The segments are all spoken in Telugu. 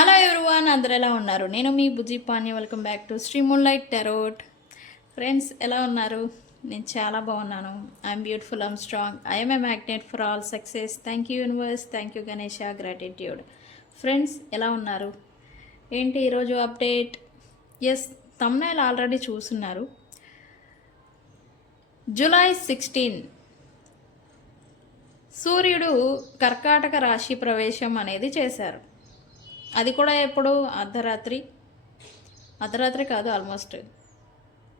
హలో ఎవ్రీవన్, అందరు ఎలా ఉన్నారు? నేను మీ Bujji Pani. Welcome back to Shri moonlight tarot. Friends, ఎలా ఉన్నారు? నేను చాలా బాగున్నాను. I'm beautiful, I'm strong, I'm a magnet for all success. Thank you universe, thank you Ganesha, gratitude. Friends, ఎలా ఉన్నారు? ఏంటి ఈరోజు అప్డేట్? ఎస్, తమ్నైల్ ఆల్రెడీ చూస్తున్నారు. జూలై 16 సూర్యుడు కర్కాటక రాశి ప్రవేశం అనేది చేశారు. అది కూడా ఎప్పుడు? అర్ధరాత్రి కాదు, ఆల్మోస్ట్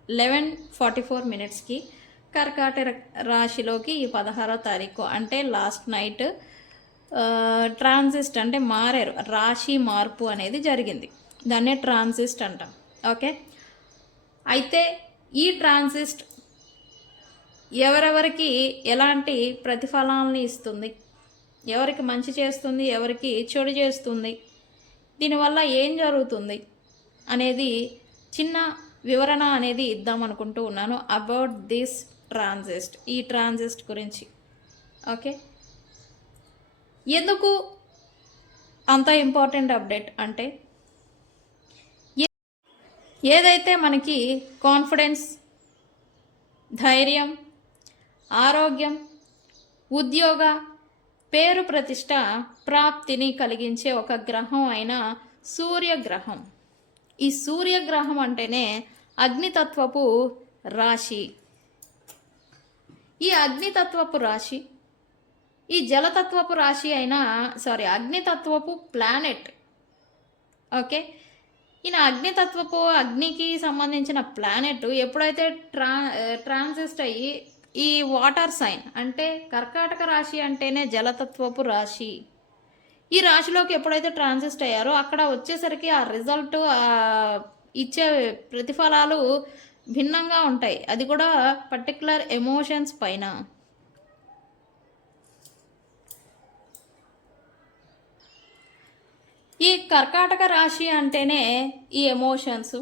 11:44 కర్కాటక రాశిలోకి ఈ 16వ తారీఖు అంటే లాస్ట్ నైట్ ట్రాన్సిస్ట్ అంటే మారారు. రాశి మార్పు అనేది జరిగింది. దాన్నే ట్రాన్సిస్ట్ అంటాం. ఓకే, అయితే ఈ ట్రాన్సిస్ట్ ఎవరెవరికి ఎలాంటి ప్రతిఫలాలని ఇస్తుంది, ఎవరికి మంచి చేస్తుంది, ఎవరికి చెడు చేస్తుంది, దీనివల్ల ఏం జరుగుతుంది అనేది చిన్న వివరణ అనేది ఇద్దాం అనుకుంటూ ఉన్నాను అబౌట్ దిస్ ట్రాన్సిస్ట్, ఈ ట్రాన్సిస్ట్ గురించి. ఓకే, ఎందుకు అంత ఇంపార్టెంట్ అప్డేట్ అంటే, ఏదైతే మనకి కాన్ఫిడెన్స్, ధైర్యం, ఆరోగ్యం, ఉద్యోగ, పేరు ప్రతిష్ట, ప్రాప్తిని కలిగించే ఒక గ్రహం అయిన సూర్యగ్రహం. ఈ సూర్యగ్రహం అంటేనే అగ్నితత్వపు రాశి. ఈ అగ్నితత్వపు రాశి, ఈ జలతత్వపు రాశి అయినా అగ్నితత్వపు ప్లానెట్. ఓకే, ఈయన అగ్నికి సంబంధించిన ప్లానెట్ ఎప్పుడైతే ట్రాన్సిస్ట్ అయ్యి ఈ వాటర్ సైన్ అంటే కర్కాటక రాశి అంటేనే జలతత్వపు రాశి, ఈ రాశిలోకి ఎప్పుడైతే ట్రాన్సిస్ట్ అయ్యారో అక్కడ వచ్చేసరికి ఆ రిజల్ట్ ఇచ్చే ప్రతిఫలాలు భిన్నంగా ఉంటాయి. అది కూడా పర్టికులర్ ఎమోషన్స్ పైన. ఈ కర్కాటక రాశి అంటేనే ఈ ఎమోషన్స్,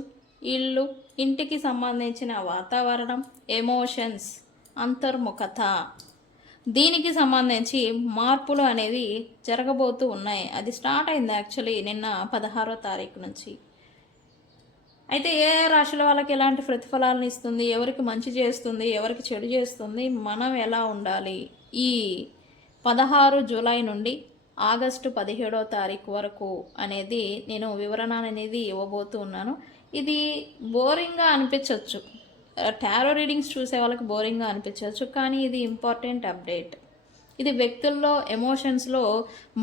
ఇంటికి సంబంధించిన వాతావరణం, ఎమోషన్స్, అంతర్ముఖత, దీనికి సంబంధించి మార్పులు అనేవి జరగబోతూ ఉన్నాయి. అది స్టార్ట్ అయింది యాక్చువల్లీ నిన్న 16వ తారీఖు నుంచి. అయితే ఏ రాశుల వాళ్ళకి ఎలాంటి ప్రతిఫలాలను ఇస్తుంది, ఎవరికి మంచి చేస్తుంది, ఎవరికి చెడు చేస్తుంది, మనం ఎలా ఉండాలి, ఈ 16 జూలై నుండి ఆగస్టు 17వ తారీఖు వరకు అనేది నేను వివరణ అనేది ఇవ్వబోతూ ఉన్నాను. ఇది బోరింగ్గా అనిపించవచ్చు, టారో రీడింగ్స్ చూసే వాళ్ళకి బోరింగ్గా అనిపించవచ్చు, కానీ ఇది ఇంపార్టెంట్ అప్డేట్. ఇది వ్యక్తుల్లో ఎమోషన్స్లో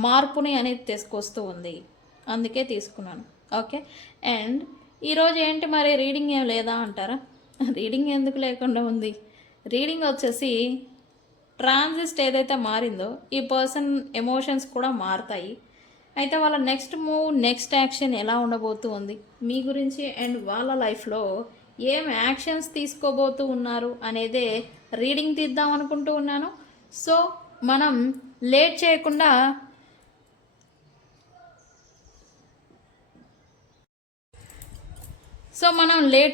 మార్పుని అనేది తీసుకొస్తూ ఉంది, అందుకే తీసుకున్నాను. ఓకే, అండ్ ఈరోజు ఏంటి మరి రీడింగ్ ఏం లేదా అంటారా? రీడింగ్ ఎందుకు లేకుండా ఉంది? రీడింగ్ వచ్చేసి ట్రాన్సిస్ట్ ఏదైతే మారిందో ఈ పర్సన్ ఎమోషన్స్ కూడా మారుతాయి. అయితే వాళ్ళ నెక్స్ట్ మూవ్, నెక్స్ట్ యాక్షన్ ఎలా ఉండబోతూ ఉంది మీ గురించి, అండ్ వాళ్ళ లైఫ్లో ఏం యాక్షన్స్ తీసుకోబోతూ ఉన్నారు అనేదే రీడింగ్ తీద్దాం అనుకుంటూ ఉన్నాను. సో మనం లేట్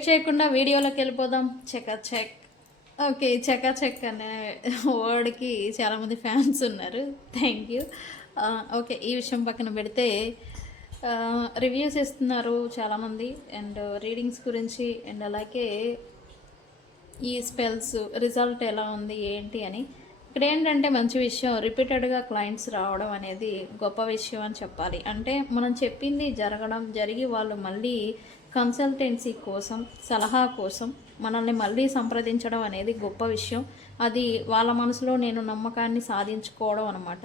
చేయకుండా వీడియోలోకి వెళ్ళిపోదాం. చెక్. ఓకే, చెక్ అనే వర్డ్కి చాలామంది ఫ్యాన్స్ ఉన్నారు. Thank you. ఓకే, ఈ విషయం పక్కన పెడితే రివ్యూస్ ఇస్తున్నారు చాలామంది, అండ్ రీడింగ్స్ గురించి, అండ్ అలాగే ఈ స్పెల్స్ రిజల్ట్ ఎలా ఉంది ఏంటి అని. ఇక్కడ ఏంటంటే మంచి విషయం, రిపీటెడ్గా క్లయింట్స్ రావడం అనేది గొప్ప విషయం అని చెప్పాలి. అంటే మనం చెప్పింది జరిగి వాళ్ళు మళ్ళీ కన్సల్టెన్సీ కోసం, సలహా కోసం మనల్ని మళ్ళీ సంప్రదించడం అనేది గొప్ప విషయం. అది వాళ్ళ మనసులో నేను నమ్మకాన్ని సాధించుకోవడం అనమాట.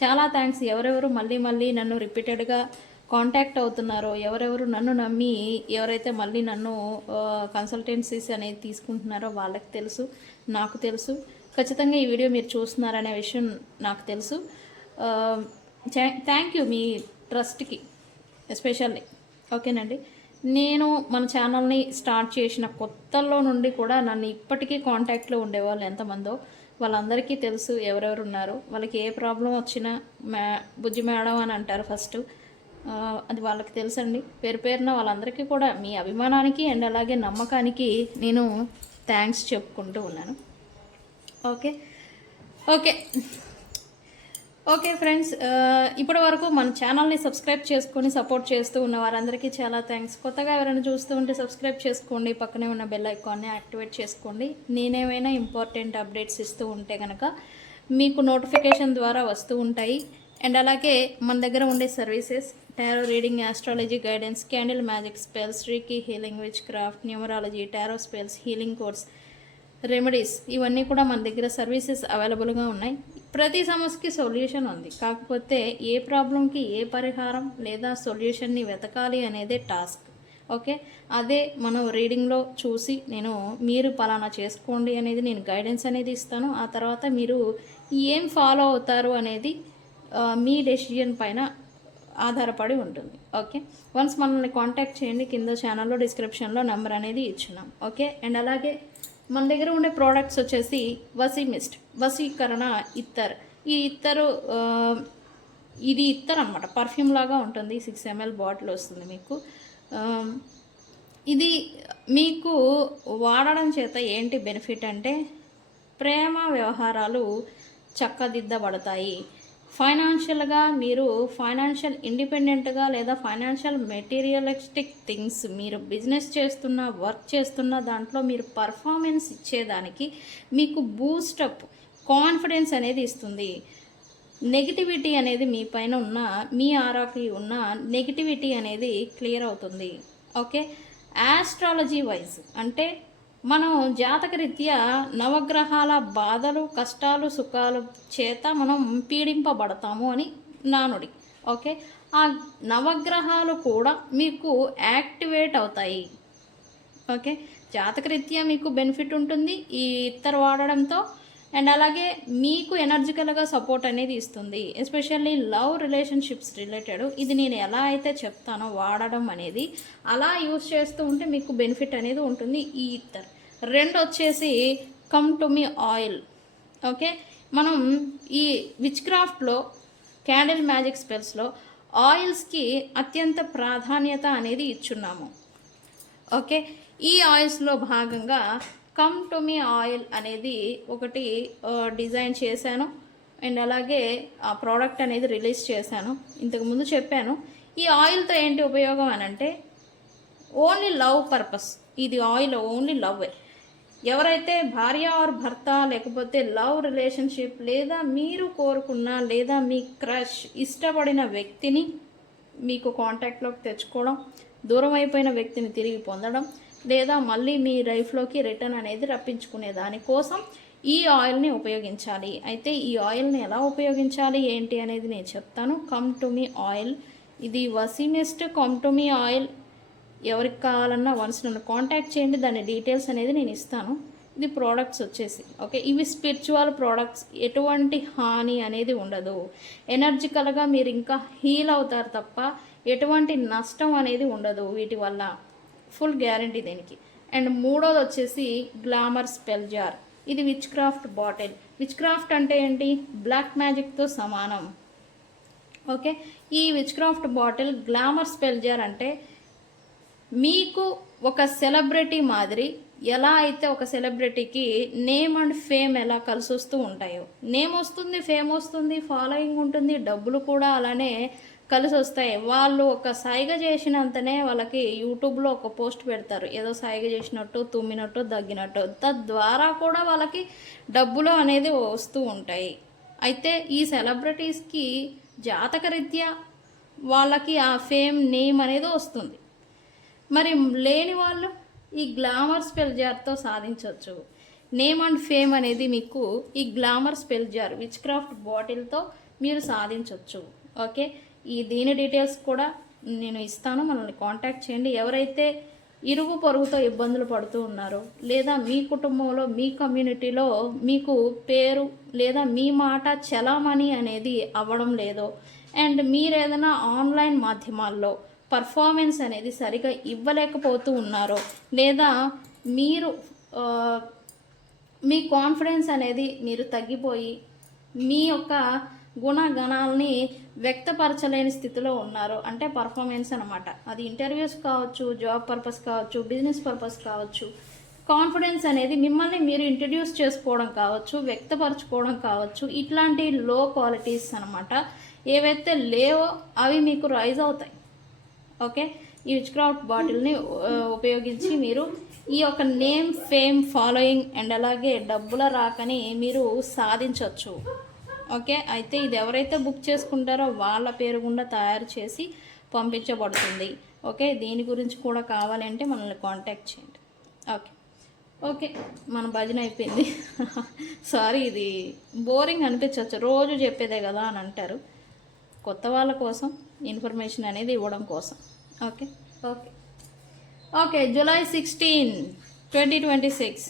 చాలా థ్యాంక్స్ ఎవరెవరు మళ్ళీ నన్ను రిపీటెడ్గా కాంటాక్ట్ అవుతున్నారో, ఎవరెవరు నన్ను నమ్మి ఎవరైతే మళ్ళీ నన్ను కన్సల్టెన్సీస్ అనేది తీసుకుంటున్నారో వాళ్ళకి తెలుసు, నాకు తెలుసు. ఖచ్చితంగా ఈ వీడియో మీరు చూస్తున్నారనే విషయం నాకు తెలుసు. థ్యాంక్ యూ మీ ట్రస్ట్కి ఎస్పెషల్లీ. ఓకేనండి, నేను మన ఛానల్ని స్టార్ట్ చేసిన కొత్తల్లో నుండి కూడా నన్ను ఇప్పటికీ కాంటాక్ట్లో ఉండేవాళ్ళు ఎంతమందో వాళ్ళందరికీ తెలుసు ఎవరెవరు ఉన్నారు. వాళ్ళకి ఏ ప్రాబ్లం వచ్చినా బుజ్జి మేడం అని అంటారు ఫస్ట్. అది వాళ్ళకి తెలుసండి. పేరున వాళ్ళందరికీ కూడా మీ అభిమానానికి అండ్ అలాగే నమ్మకానికి నేను థ్యాంక్స్ చెప్పుకుంటూ ఉన్నాను. ఓకే, ఓకే ఫ్రెండ్స్, ఇప్పటి వరకు మన ఛానల్ని సబ్స్క్రైబ్ చేసుకొని సపోర్ట్ చేస్తూ ఉన్న వారందరికీ చాలా థ్యాంక్స్. కొత్తగా ఎవరైనా చూస్తూ ఉంటే సబ్స్క్రైబ్ చేసుకోండి, పక్కనే ఉన్న బెల్ ఐకాన్ని యాక్టివేట్ చేసుకోండి. నేనేమైనా ఇంపార్టెంట్ అప్డేట్స్ ఇస్తూ ఉంటే కనుక మీకు నోటిఫికేషన్ ద్వారా వస్తూ ఉంటాయి. అండ్ అలాగే మన దగ్గర ఉండే services tarot reading, astrology guidance, candle magic spells, reiki healing, which craft, numerology, tarot spells, healing course, remedies, ఇవన్నీ కూడా మన దగ్గర సర్వీసెస్ అవైలబుల్గా ఉన్నాయి. ప్రతి సమస్యకి సొల్యూషన్ ఉంది. కాకపోతే ఏ ప్రాబ్లంకి ఏ పరిహారం లేదా సొల్యూషన్ని వెతకాలి అనేదే టాస్క్. ఓకే, అదే మనం రీడింగ్లో చూసి మీరు పలానా చేసుకోండి అనేది నేను గైడెన్స్ అనేది ఇస్తాను. ఆ తర్వాత మీరు ఏం ఫాలో అవుతారు అనేది మీ డెసిజన్ పైన ఆధారపడి ఉంటుంది. ఓకే, వన్స్ మనల్ని కాంటాక్ట్ చేయండి. కింద ఛానల్లో డిస్క్రిప్షన్లో నెంబర్ అనేది ఇచ్చున్నాం. ఓకే, అండ్ అలాగే మన దగ్గర ఉండే ప్రోడక్ట్స్ వచ్చేసి వసీ మిస్ట్, వసీకరణ ఇత్తర్. ఈ ఇత్తరు ఇది ఇత్తర్ అనమాట, పర్ఫ్యూమ్ లాగా ఉంటుంది. 6 ml బాటిల్ వస్తుంది మీకు. ఇది మీకు వాడడం చేత ఏంటి బెనిఫిట్ అంటే ప్రేమ వ్యవహారాలు చక్కదిద్దబడతాయి. ఫైనాన్షియల్గా మీరు ఫైనాన్షియల్ ఇండిపెండెంట్గా లేదా ఫైనాన్షియల్ మెటీరియలిస్టిక్ థింగ్స్ మీరు బిజినెస్ చేస్తున్న, వర్క్ చేస్తున్న దాంట్లో మీరు పర్ఫార్మెన్స్ ఇచ్చేదానికి మీకు బూస్టప్ కాన్ఫిడెన్స్ అనేది ఇస్తుంది. నెగిటివిటీ అనేది మీ పైన ఉన్న, మీ ఆరాకి ఉన్న నెగిటివిటీ అనేది క్లియర్ అవుతుంది. ఓకే, ఆస్ట్రాలజీ వైజ్ అంటే మనం జాతకరీత్యా నవగ్రహాల బాధలు, కష్టాలు, సుఖాలు చేత మనం పీడింపబడతాము అని నానుడి. ఓకే, ఆ నవగ్రహాలు కూడా మీకు యాక్టివేట్ అవుతాయి. ఓకే, జాతకరీత్యా మీకు బెనిఫిట్ ఉంటుంది ఈ ఇత్తరు వాడడంతో. అండ్ అలాగే మీకు ఎనర్జికల్గా సపోర్ట్ అనేది ఇస్తుంది. ఎస్పెషల్లీ లవ్ రిలేషన్షిప్స్ రిలేటెడ్ ఇది నేను ఎలా అయితే చెప్తానో వాడడం అనేది అలా యూస్ చేస్తూ ఉంటే మీకు బెనిఫిట్ అనేది ఉంటుంది ఈ ఇత్తర్. రెండు వచ్చేసి come to me oil. Okay, మనం ఈ విచ్ క్రాఫ్ట్లో, క్యాండిల్ మ్యాజిక్ స్పెల్స్లో ఆయిల్స్కి అత్యంత ప్రాధాన్యత అనేది ఇచ్చున్నాము. ఓకే, ఈ ఆయిల్స్లో భాగంగా కమ్ టు మీ ఆయిల్ అనేది ఒకటి డిజైన్ చేశాను. అండ్ అలాగే ఆ ప్రోడక్ట్ అనేది రిలీజ్ చేశాను. ఇంతకుముందు చెప్పాను ఈ ఆయిల్తో ఏంటి ఉపయోగం అని అంటే ఓన్లీ లవ్ పర్పస్. ఇది ఆయిల్ ఓన్లీ లవ్. ఎవరైతే భార్య ఆర్ భర్త లేకపోతే లవ్ రిలేషన్షిప్ లేదా మీరు కోరుకున్న లేదా మీ క్రష్ ఇష్టపడిన వ్యక్తిని మీకు కాంటాక్ట్లోకి తెచ్చుకోవడం, దూరం అయిపోయిన వ్యక్తిని తిరిగి పొందడం, లేదా మళ్ళీ మీ లైఫ్లోకి రిటర్న్ అనేది రప్పించుకునే దానికోసం ఈ ఆయిల్ని ఉపయోగించాలి. అయితే ఈ ఆయిల్ని ఎలా ఉపయోగించాలి ఏంటి అనేది నేను చెప్తాను. కమ్ టు మీ ఆయిల్, ఇది వసీ mist come to me oil. ఎవరికి కావాలన్నా వన్స్ నన్ను కాంటాక్ట్ చేయండి, దాని డీటెయిల్స్ అనేది నేను ఇస్తాను. ఇది ప్రోడక్ట్స్ వచ్చేసి ఓకే, ఇవి స్పిరిచువల్ ప్రోడక్ట్స్, ఎటువంటి హాని అనేది ఉండదు. ఎనర్జికల్గా మీరు ఇంకా హీల్ అవుతారు తప్ప ఎటువంటి నష్టం అనేది ఉండదు వీటి వల్ల, ఫుల్ గ్యారంటీ దీనికి. అండ్ మూడోది వచ్చేసి గ్లామర్ స్పెల్ జార్. ఇది witchcraft bottle. Witchcraft అంటే ఏంటి? బ్లాక్ మ్యాజిక్తో సమానం. ఓకే, ఈ witchcraft bottle glamour spell jar అంటే మీకు ఒక సెలబ్రిటీ మాదిరి, ఎలా అయితే ఒక సెలబ్రిటీకి నేమ్ అండ్ ఫేమ్ ఎలా కలిసి వస్తూ ఉంటాయో, నేమ్ వస్తుంది, ఫేమ్ వస్తుంది, ఫాలోయింగ్ ఉంటుంది, డబ్బులు కూడా అలానే కలిసి వస్తాయి. వాళ్ళు ఒక సైగ చేసినంతనే వాళ్ళకి యూట్యూబ్లో ఒక పోస్ట్ పెడతారు, ఏదో సైగ చేసినట్టు, తుమ్మినట్టు, దగ్గినట్టు, తద్వారా కూడా వాళ్ళకి డబ్బులు అనేది వస్తూ ఉంటాయి. అయితే ఈ సెలబ్రిటీస్కి జాతకరీత్యా వాళ్ళకి ఆ ఫేమ్ నేమ్ అనేది వస్తుంది. మరి లేని వాళ్ళు ఈ గ్లామర్ స్పెల్ జార్తో సాధించవచ్చు. నేమ్ అండ్ ఫేమ్ అనేది మీకు ఈ glamour spell jar witchcraft బాటిల్తో మీరు సాధించవచ్చు. ఓకే, దీని డీటెయిల్స్ కూడా నేను ఇస్తాను, మనల్ని కాంటాక్ట్ చేయండి. ఎవరైతే ఇరుగు పొరుగుతో ఇబ్బందులు పడుతూ ఉన్నారో, లేదా మీ కుటుంబంలో మీ కమ్యూనిటీలో మీకు పేరు లేదా మీ మాట చలామణి అనేది అవ్వడం లేదో, అండ్ మీరు ఏదైనా ఆన్లైన్ మాధ్యమాల్లో పర్ఫార్మెన్స్ అనేది సరిగా ఇవ్వలేకపోతూ ఉన్నారో, లేదా మీరు మీ కాన్ఫిడెన్స్ అనేది మీరు తగ్గిపోయి మీ యొక్క గుణగణాలని వ్యక్తపరచలేని స్థితిలో ఉన్నారు అంటే పర్ఫార్మెన్స్ అనమాట. అది ఇంటర్వ్యూస్ కావచ్చు, జాబ్ పర్పస్ కావచ్చు, బిజినెస్ పర్పస్ కావచ్చు, కాన్ఫిడెన్స్ అనేది మిమ్మల్ని మీరు ఇంట్రడ్యూస్ చేసుకోవడం కావచ్చు, వ్యక్తపరచుకోవడం కావచ్చు, ఇట్లాంటి లో క్వాలిటీస్ అనమాట. ఏవైతే లేవో అవి మీకు రైజ్ అవుతాయి. ఓకే, ఈ విచ్ క్రాఫ్ట్ బాటిల్ని ఉపయోగించి మీరు ఈ యొక్క నేమ్, ఫేమ్, ఫాలోయింగ్ అండ్ అలాగే డబ్బుల రాకని మీరు సాధించవచ్చు. ఓకే, అయితే ఇది ఎవరైతే బుక్ చేసుకుంటారో వాళ్ళ పేరు గుండా తయారు చేసి పంపించబడుతుంది. ఓకే, దీని గురించి కూడా కావాలంటే మనల్ని కాంటాక్ట్ చేయండి. ఓకే ఓకే, మన భజన అయిపోయింది. సారీ, ఇది బోరింగ్ అనిపించవచ్చు, రోజు చెప్పేదే కదా అని అంటారు. కొత్త వాళ్ళ కోసం ఇన్ఫర్మేషన్ అనేది ఇవ్వడం కోసం. ఓకే ఓకే ఓకే, జూలై 16, 2026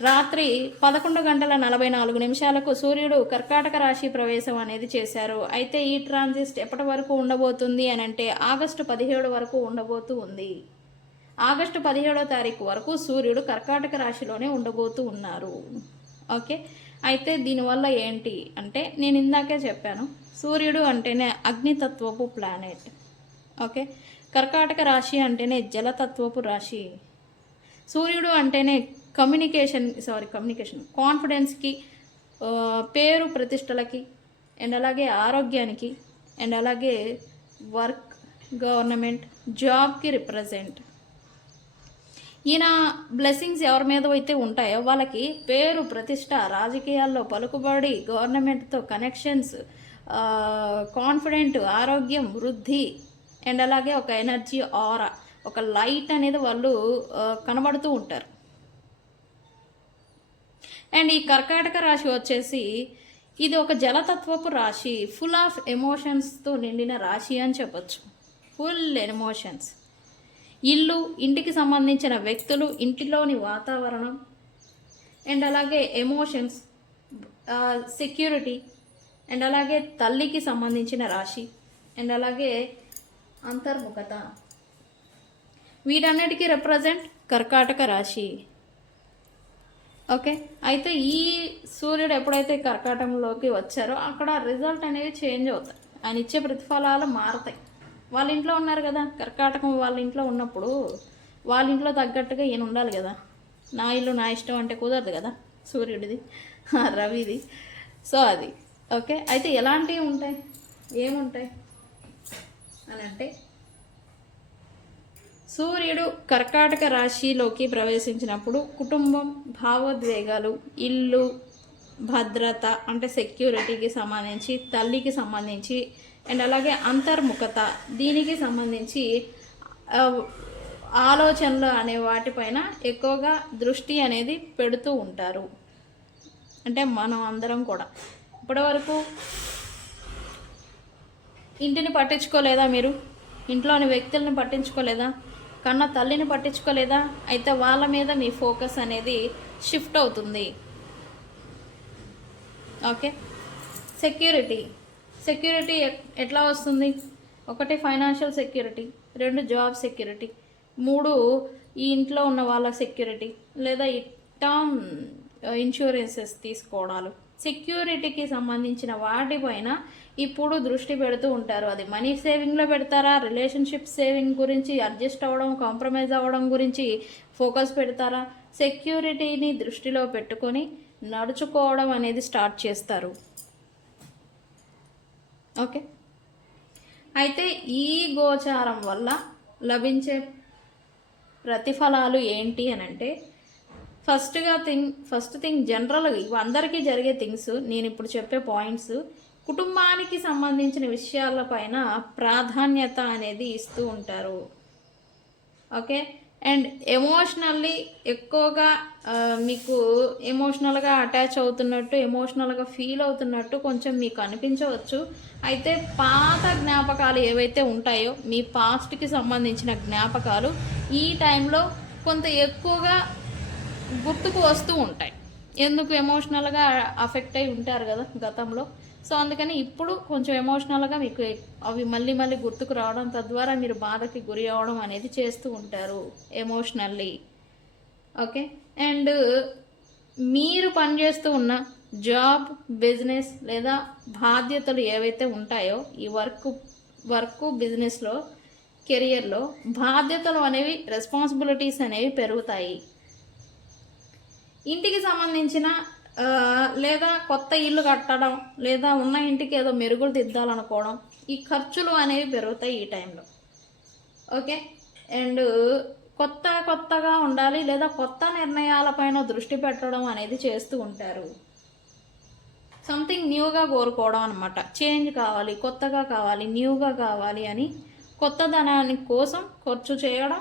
రాత్రి 11:44 సూర్యుడు కర్కాటక రాశి ప్రవేశం అనేది చేశారు. అయితే ఈ ట్రాన్సిస్ట్ ఎప్పటి వరకు ఉండబోతుంది అని అంటే ఆగస్టు 17 వరకు ఉండబోతూ ఉంది. ఆగస్టు 17వ తారీఖు వరకు సూర్యుడు కర్కాటక రాశిలోనే ఉండబోతూ ఉన్నారు. ఓకే, అయితే దీనివల్ల ఏంటి అంటే నేను ఇందాకే చెప్పాను, సూర్యుడు అంటేనే అగ్నితత్వపు ప్లానెట్. ఓకే, కర్కాటక రాశి అంటేనే జలతత్వపు రాశి. సూర్యుడు అంటేనే కమ్యూనికేషన్, కాన్ఫిడెన్స్కి, పేరు ప్రతిష్టలకి అండ్ అలాగే ఆరోగ్యానికి అండ్ అలాగే వర్క్, గవర్నమెంట్, జాబ్కి రిప్రజెంట్. ఈయన బ్లెస్సింగ్స్ ఎవరి మీద అయితే ఉంటాయో వాళ్ళకి పేరు, ప్రతిష్ట, రాజకీయాల్లో పలుకుబడి, గవర్నమెంట్తో కనెక్షన్స్, కాన్ఫిడెంట్, ఆరోగ్యం, వృద్ధి అండ్ అలాగే ఒక ఎనర్జీ, ఆరా, ఒక లైట్ అనేది వాళ్ళు కనబడుతూ ఉంటారు. అండ్ ఈ కర్కాటక రాశి వచ్చేసి ఇది ఒక జలతత్వపు రాశి, ఫుల్ ఆఫ్ ఎమోషన్స్తో నిండిన రాశి అని చెప్పచ్చు. Full emotions. ఇల్లు, ఇంటికి సంబంధించిన వ్యక్తులు, ఇంటిలోని వాతావరణం అండ్ అలాగే ఎమోషన్స్, సెక్యూరిటీ అండ్ అలాగే తల్లికి సంబంధించిన రాశి అండ్ అలాగే అంతర్ముఖత, వీటన్నిటికీ రిప్రజెంట్ కర్కాటక రాశి. ఓకే, అయితే ఈ సూర్యుడు ఎప్పుడైతే కర్కాటకంలోకి వచ్చారో అక్కడ రిజల్ట్ అనేది చేంజ్ అవుతాయి, ఆయన ఇచ్చే ప్రతిఫలాలు మారతాయి. వాళ్ళ ఇంట్లో ఉన్నారు కదా, కర్కాటకం వాళ్ళ ఇంట్లో ఉన్నప్పుడు వాళ్ళ ఇంట్లో తగ్గట్టుగా ఈయన ఉండాలి కదా. నా ఇల్లు నా ఇష్టం అంటే కుదరదు కదా, సూర్యుడిది, రవిది. సో అది ఓకే. అయితే ఎలాంటివి ఉంటాయి, ఏముంటాయి అని అంటే, సూర్యుడు కర్కాటక రాశిలోకి ప్రవేశించినప్పుడు కుటుంబం, భావోద్వేగాలు, ఇల్లు, భద్రత అంటే సెక్యూరిటీకి సంబంధించి, తల్లికి సంబంధించి అండ్ అలాగే అంతర్ముఖత, దీనికి సంబంధించి ఆలోచనలు అనే వాటిపైన ఎక్కువగా దృష్టి అనేది పెడుతూ ఉంటారు. అంటే మనం అందరం కూడా ఇప్పటివరకు ఇంటిని పట్టించుకోలేదా, మీరు ఇంట్లోని వ్యక్తులను పట్టించుకోలేదా, కన్న తల్లిని పట్టించుకోలేదా? అయితే వాళ్ళ మీద మీ ఫోకస్ అనేది షిఫ్ట్ అవుతుంది. ఓకే, సెక్యూరిటీ ఎట్లా వస్తుంది? 1 ఫైనాన్షియల్ సెక్యూరిటీ, 2 జాబ్ సెక్యూరిటీ, 3 ఈ ఇంట్లో ఉన్న వాళ్ళ సెక్యూరిటీ లేదా ఈ టర్మ్ ఇన్సూరెన్సెస్ తీసుకోవడాలు. సెక్యూరిటీకి సంబంధించిన వాటిపైన ఇప్పుడు దృష్టి పెడుతూ ఉంటారు. అది మనీ సేవింగ్లో పెడతారా, రిలేషన్షిప్ సేవింగ్ గురించి అడ్జస్ట్ అవ్వడం, కాంప్రమైజ్ అవ్వడం గురించి ఫోకస్ పెడతారా? సెక్యూరిటీని దృష్టిలో పెట్టుకొని నడుచుకోవడం అనేది స్టార్ట్ చేస్తారు. ఓకే, అయితే ఈ గోచారం వల్ల లభించే ప్రతిఫలాలు ఏంటి అని అంటే, ఫస్ట్ థింగ్ జనరల్గా ఇవి అందరికీ జరిగే థింగ్స్. నేను ఇప్పుడు చెప్పే పాయింట్స్ కుటుంబానికి సంబంధించిన విషయాలపైన ప్రాధాన్యత అనేది ఇస్తూ ఉంటారు. ఓకే, అండ్ ఎమోషనల్లీ ఎక్కువగా మీకు ఎమోషనల్గా అటాచ్ అవుతున్నట్టు, ఎమోషనల్గా ఫీల్ అవుతున్నట్టు కొంచెం మీకు అనిపించవచ్చు. అయితే పాత జ్ఞాపకాలు ఏవైతే ఉంటాయో, మీ పాస్ట్కి సంబంధించిన జ్ఞాపకాలు ఈ టైంలో కొంత ఎక్కువగా గుర్తుకు వస్తూ ఉంటాయి. ఎందుకు ఎమోషనల్గా అఫెక్ట్ అయి ఉంటారు కదా గతంలో. సో అందుకని ఇప్పుడు కొంచెం ఎమోషనల్గా మీకు అవి మళ్ళీ మళ్ళీ గుర్తుకు రావడం, తద్వారా మీరు బాధకి గురి అవ్వడం అనేది చేస్తూ ఉంటారు ఎమోషనల్లీ. ఓకే, అండ్ మీరు పనిచేస్తూ ఉన్న జాబ్, బిజినెస్ లేదా బాధ్యతలు ఏవైతే ఉంటాయో, ఈ వర్క్ బిజినెస్లో కెరియర్లో బాధ్యతలు అనేవి, రెస్పాన్సిబిలిటీస్ అనేవి పెరుగుతాయి. ఇంటికి సంబంధించిన లేదా కొత్త ఇల్లు కట్టడం, లేదా ఉన్న ఇంటికి ఏదో మెరుగులు దిద్దాలనుకోవడం, ఈ ఖర్చులు అనేవి పెరుగుతాయి ఈ టైంలో. ఓకే. అండ్ కొత్తగా ఉండాలి, లేదా కొత్త నిర్ణయాలపైన దృష్టి పెట్టడం అనేది చేస్తూ ఉంటారు. సంథింగ్ న్యూగా కోరుకోవడం అనమాట. చేంజ్ కావాలి, కొత్తగా కావాలి, న్యూగా కావాలి అని కొత్త ధనాన్ని కోసం ఖర్చు చేయడం,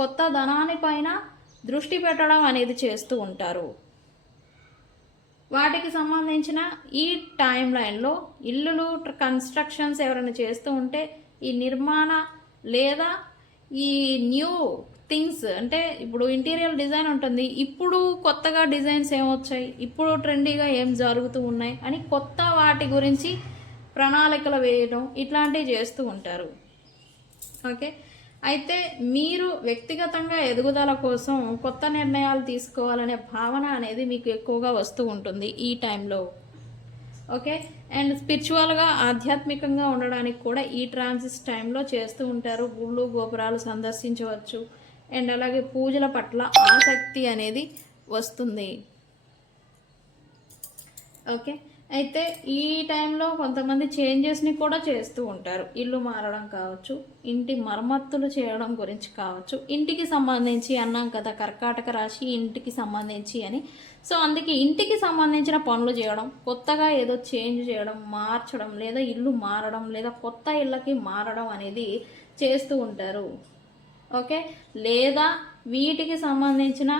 కొత్త ధనాన్ని పైన దృష్టి పెట్టడం అనేది చేస్తూ ఉంటారు. వాటికి సంబంధించిన ఈ టైం లైన్లో ఇల్లులు కన్స్ట్రక్షన్స్ ఎవరైనా చేస్తూ ఉంటే ఈ నిర్మాణ లేదా ఈ న్యూ థింగ్స్, అంటే ఇప్పుడు ఇంటీరియర్ డిజైన్ ఉంటుంది, ఇప్పుడు కొత్తగా డిజైన్స్ ఏమొచ్చాయి, ఇప్పుడు ట్రెండీగా ఏం జరుగుతూ ఉన్నాయి అని కొత్త వాటి గురించి ప్రణాళికలు వేయడం ఇట్లాంటివి చేస్తూ ఉంటారు. ఓకే. అయితే మీరు వ్యక్తిగతంగా ఎదుగుదల కోసం కొత్త నిర్ణయాలు తీసుకోవాలనే భావన అనేది మీకు ఎక్కువగా వస్తూ ఉంటుంది ఈ టైంలో. ఓకే. అండ్ స్పిరిచువల్గా, ఆధ్యాత్మికంగా ఉండడానికి కూడా ఈ ట్రాన్సిట్ టైంలో చేస్తూ ఉంటారు. గుళ్ళు గోపురాలు సందర్శించవచ్చు. అండ్ అలాగే పూజల పట్ల ఆసక్తి అనేది వస్తుంది. ఓకే. అయితే ఈ టైంలో కొంతమంది చేంజెస్ని కూడా చేస్తూ ఉంటారు. ఇల్లు మారడం కావచ్చు, ఇంటి మరమ్మతులు చేయడం గురించి కావచ్చు. ఇంటికి సంబంధించి అన్నాం కదా, కర్కాటక రాశి ఇంటికి సంబంధించి అని. సో అందుకే ఇంటికి సంబంధించిన పనులు చేయడం, కొత్తగా ఏదో చేంజ్ చేయడం, మార్చడం, లేదా ఇల్లు మారడం, లేదా కొత్త ఇళ్ళకి మారడం అనేది చేస్తూ ఉంటారు. ఓకే. లేదా వీటికి సంబంధించిన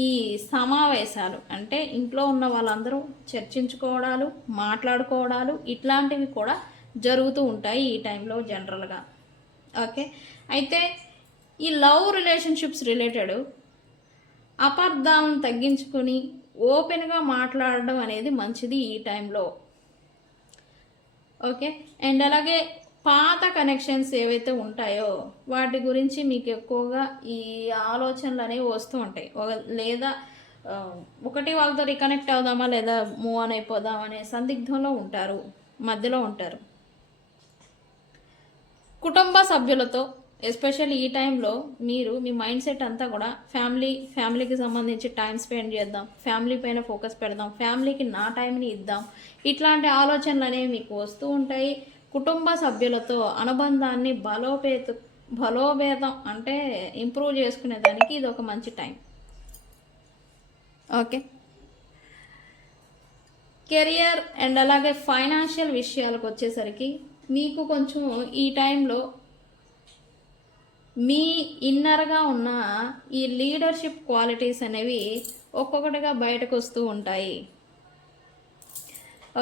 ఈ సమావేశాలు, అంటే ఇంట్లో ఉన్న వాళ్ళందరూ చర్చించుకోవడాలు, మాట్లాడుకోవడాలు ఇట్లాంటివి కూడా జరుగుతూ ఉంటాయి ఈ టైంలో జనరల్గా. ఓకే. అయితే ఈ లవ్ రిలేషన్షిప్స్ రిలేటెడ్ అపార్థాలను తగ్గించుకొని ఓపెన్గా మాట్లాడడం అనేది మంచిది ఈ టైంలో. ఓకే. అండ్ అలాగే పాత కనెక్షన్స్ ఏవైతే ఉంటాయో వాటి గురించి మీకు ఎక్కువగా ఈ ఆలోచనలు అనేవి వస్తూ ఉంటాయి. లేదా ఒకటి వాళ్ళతో రికనెక్ట్ అవుదామా, లేదా మూవ్ ఆన్ అయిపోదాం అనే సందిగ్ధంలో ఉంటారు, మధ్యలో ఉంటారు. కుటుంబ సభ్యులతో ఎస్పెషల్లీ ఈ టైంలో మీరు మీ మైండ్ సెట్ అంతా కూడా ఫ్యామిలీకి సంబంధించి టైం స్పెండ్ చేద్దాం, ఫ్యామిలీ పైన ఫోకస్ పెడదాం, ఫ్యామిలీకి నా టైంని ఇద్దాం, ఇట్లాంటి ఆలోచనలు అనేవి మీకు వస్తూ ఉంటాయి. కుటుంబ సభ్యులతో అనుబంధాన్ని బలోపేతం అంటే ఇంప్రూవ్ చేసుకునేదానికి ఇది ఒక మంచి టైం. ఓకే. కెరియర్ అండ్ అలాగే ఫైనాన్షియల్ విషయాలకు వచ్చేసరికి మీకు కొంచెం ఈ టైంలో మీ ఇన్నర్గా ఉన్న ఈ లీడర్షిప్ క్వాలిటీస్ అనేవి ఒక్కొక్కటిగా బయటకు వస్తూ ఉంటాయి.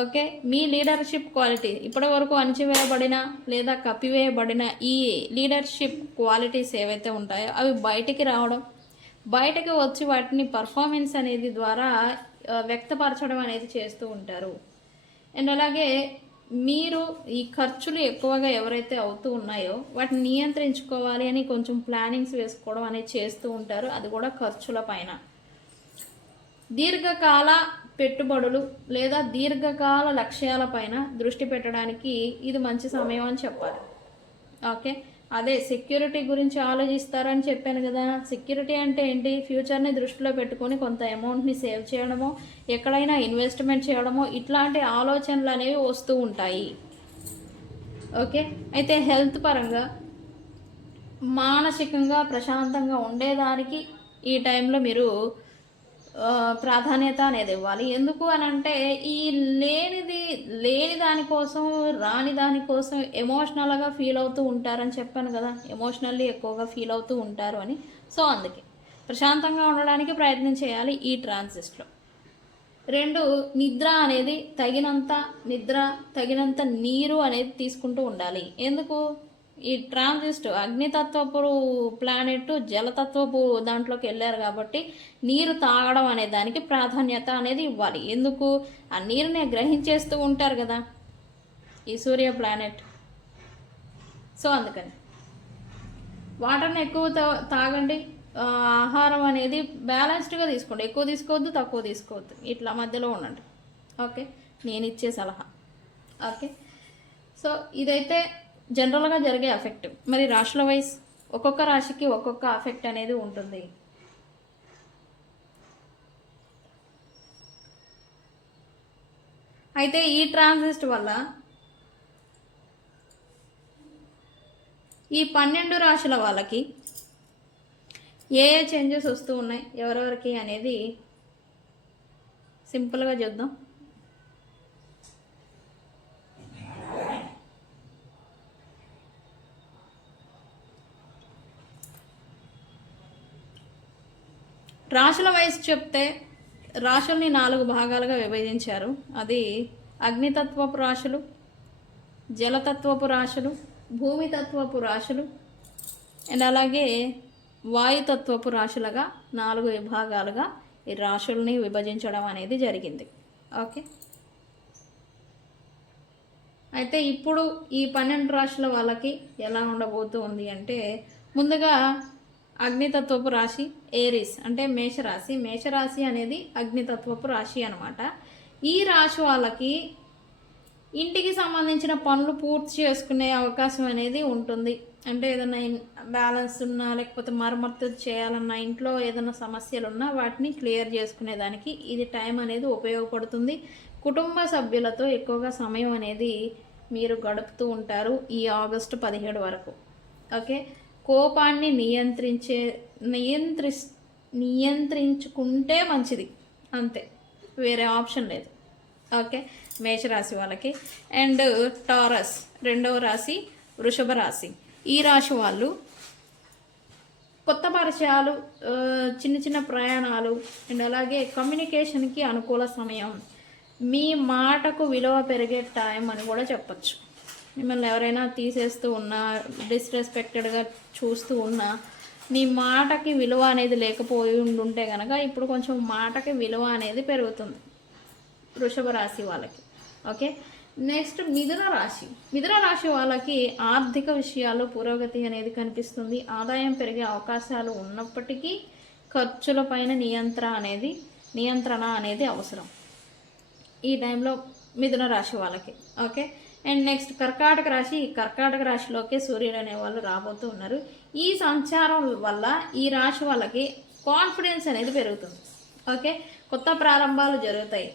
ఓకే. మీ లీడర్షిప్ క్వాలిటీ ఇప్పటి వరకు అణచివేయబడిన లేదా కప్పివేయబడిన ఈ లీడర్షిప్ క్వాలిటీస్ ఏవైతే ఉంటాయో అవి బయటికి రావడం, బయటకు వచ్చి వాటిని పర్ఫార్మెన్స్ అనేది ద్వారా వ్యక్తపరచడం అనేది చేస్తూ ఉంటారు. అండ్ అలాగే మీరు ఈ ఖర్చులు ఎక్కువగా ఎవరైతే అవుతూ ఉన్నాయో వాటిని నియంత్రించుకోవాలి అని కొంచెం ప్లానింగ్స్ వేసుకోవడం అనేది చేస్తూ ఉంటారు. అది కూడా ఖర్చుల పైన. దీర్ఘకాల పెట్టుబడులు లేదా దీర్ఘకాల లక్ష్యాలపైన దృష్టి పెట్టడానికి ఇది మంచి సమయం అని చెప్పాలి. ఓకే. అదే సెక్యూరిటీ గురించి ఆలోచిస్తారని చెప్పాను కదా. సెక్యూరిటీ అంటే ఏంటి? ఫ్యూచర్ని దృష్టిలో పెట్టుకొని కొంత అమౌంట్ని సేవ్ చేయడమో, ఎక్కడైనా ఇన్వెస్ట్మెంట్ చేయడమో ఇట్లాంటి ఆలోచనలు అనేవి వస్తూ ఉంటాయి. ఓకే. అయితే హెల్త్ పరంగా మానసికంగా ప్రశాంతంగా ఉండేదానికి ఈ టైంలో మీరు ప్రాధాన్యత అనేది ఇవ్వాలి. ఎందుకు అని అంటే ఈ లేని దానికోసం, రాని దానికోసం ఎమోషనల్గా ఫీల్ అవుతూ ఉంటారని చెప్పాను కదా, ఎమోషనల్లీ ఎక్కువగా ఫీల్ అవుతూ ఉంటారు అని. సో అందుకే ప్రశాంతంగా ఉండడానికి ప్రయత్నం చేయాలి ఈ ట్రాన్సిస్ట్లో. 2, నిద్ర అనేది తగినంత నీరు అనేది తీసుకుంటూ ఉండాలి. ఎందుకు? ఈ ట్రాన్సిస్ట్ అగ్నితత్వపు ప్లానెట్ జలతత్వపు దాంట్లోకి వెళ్ళారు కాబట్టి నీరు తాగడం అనే దానికి ప్రాధాన్యత అనేది ఇవ్వాలి. ఎందుకు? ఆ నీరుని గ్రహించేస్తూ ఉంటారు కదా ఈ సూర్య ప్లానెట్. సో అందుకని వాటర్ని ఎక్కువ తాగండి. ఆహారం అనేది బ్యాలెన్స్డ్గా తీసుకోండి. ఎక్కువ తీసుకోవద్దు, తక్కువ తీసుకోవద్దు, ఇట్లా మధ్యలో ఉండండి. ఓకే. నేను ఇచ్చే సలహా. ఓకే. సో ఇదైతే జనరల్గా జరిగే ఎఫెక్ట్. మరి రాశుల వైజ్ ఒక్కొక్క రాశికి ఒక్కొక్క ఎఫెక్ట్ అనేది ఉంటుంది. అయితే ఈ ట్రాన్సిస్ట్ వల్ల ఈ 12 రాశుల వాళ్ళకి ఏ ఏ చేంజెస్ వస్తూ ఉన్నాయి ఎవరెవరికి అనేది సింపుల్గా చూద్దాం. రాశుల వయసు చెప్తే రాశుల్ని 4 భాగాలుగా విభజించారు. అది అగ్నితత్వపు రాశులు, జలతత్వపు రాశులు, భూమితత్వపు రాశులు అండ్ అలాగే వాయుతత్వపు రాశులుగా 4 విభాగాలుగా ఈ రాశుల్ని విభజించడం అనేది జరిగింది. ఓకే, అయితే ఇప్పుడు ఈ 12 రాశుల వాళ్ళకి ఎలా ఉండబోతూ ఉంది అంటే, ముందుగా అగ్నితత్వపు రాశి ఏరీస్ అంటే మేషరాశి. మేషరాశి అనేది అగ్నితత్వపు రాశి అనమాట. ఈ రాశి వాళ్ళకి ఇంటికి సంబంధించిన పనులు పూర్తి చేసుకునే అవకాశం అనేది ఉంటుంది. అంటే ఏదైనా బ్యాలెన్స్ ఉన్నా లేకపోతే మరమ్మతు చేయాలన్నా, ఇంట్లో ఏదైనా సమస్యలు ఉన్నా వాటిని క్లియర్ చేసుకునేదానికి ఇది టైం అనేది ఉపయోగపడుతుంది. కుటుంబ సభ్యులతో ఎక్కువగా సమయం అనేది మీరు గడుపుతూ ఉంటారు ఈ ఆగస్టు 17 వరకు. ఓకే, కోపాన్ని నియంత్రించుకుంటే మంచిది, అంతే, వేరే ఆప్షన్ లేదు. ఓకే, మేషరాశి వాళ్ళకి. అండ్ టారస్ 2వ రాశి వృషభ రాశి. ఈ రాశి వాళ్ళు కొత్త పరిచయాలు, చిన్న చిన్న ప్రయాణాలు అండ్ అలాగే కమ్యూనికేషన్కి అనుకూల సమయం, మీ మాటకు విలువ పెరిగే టైం అని కూడా చెప్పచ్చు. మిమ్మల్ని ఎవరైనా తీసేస్తూ ఉన్నా, డిస్రెస్పెక్టెడ్గా చూస్తూ ఉన్నా, మీ మాటకి విలువ అనేది లేకపోయి ఉంటే కనుక ఇప్పుడు కొంచెం మాటకి విలువ అనేది పెరుగుతుంది వృషభ రాశి వాళ్ళకి. ఓకే, నెక్స్ట్ మిథున రాశి. మిథున రాశి వాళ్ళకి ఆర్థిక విషయాల్లో పురోగతి అనేది కనిపిస్తుంది. ఆదాయం పెరిగే అవకాశాలు ఉన్నప్పటికీ ఖర్చుల పైన నియంత్రణ అనేది అవసరం ఈ టైంలో మిథున రాశి వాళ్ళకి. ఓకే, అండ్ నెక్స్ట్ కర్కాటక రాశి. కర్కాటక రాశిలోకి సూర్యుడు అనేవాళ్ళు రాబోతూ ఉన్నారు. ఈ సంచారం వల్ల ఈ రాశి వాళ్ళకి కాన్ఫిడెన్స్ అనేది పెరుగుతుంది. ఓకే, కొత్త ప్రారంభాలు జరుగుతాయి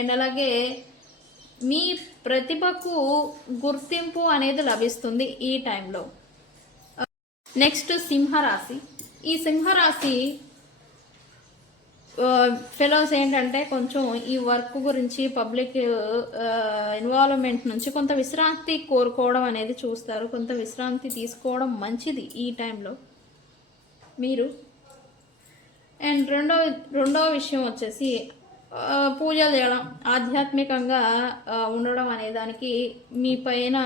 అండ్ అలాగే మీ ప్రతిభకు గుర్తింపు అనేది లభిస్తుంది ఈ టైంలో. నెక్స్ట్ సింహరాశి. ఈ సింహరాశి ఫెలోస్ ఏంటంటే కొంచెం ఈ వర్క్ గురించి, పబ్లిక్ ఇన్వాల్వ్మెంట్ నుంచి కొంత విశ్రాంతి కోరుకోవడం అనేది చూస్తారు. కొంత విశ్రాంతి తీసుకోవడం మంచిది ఈ టైంలో మీరు. అండ్ రెండవ విషయం వచ్చేసి పూజలు చేయడం, ఆధ్యాత్మికంగా ఉండడం అనే దానికి మీ పైన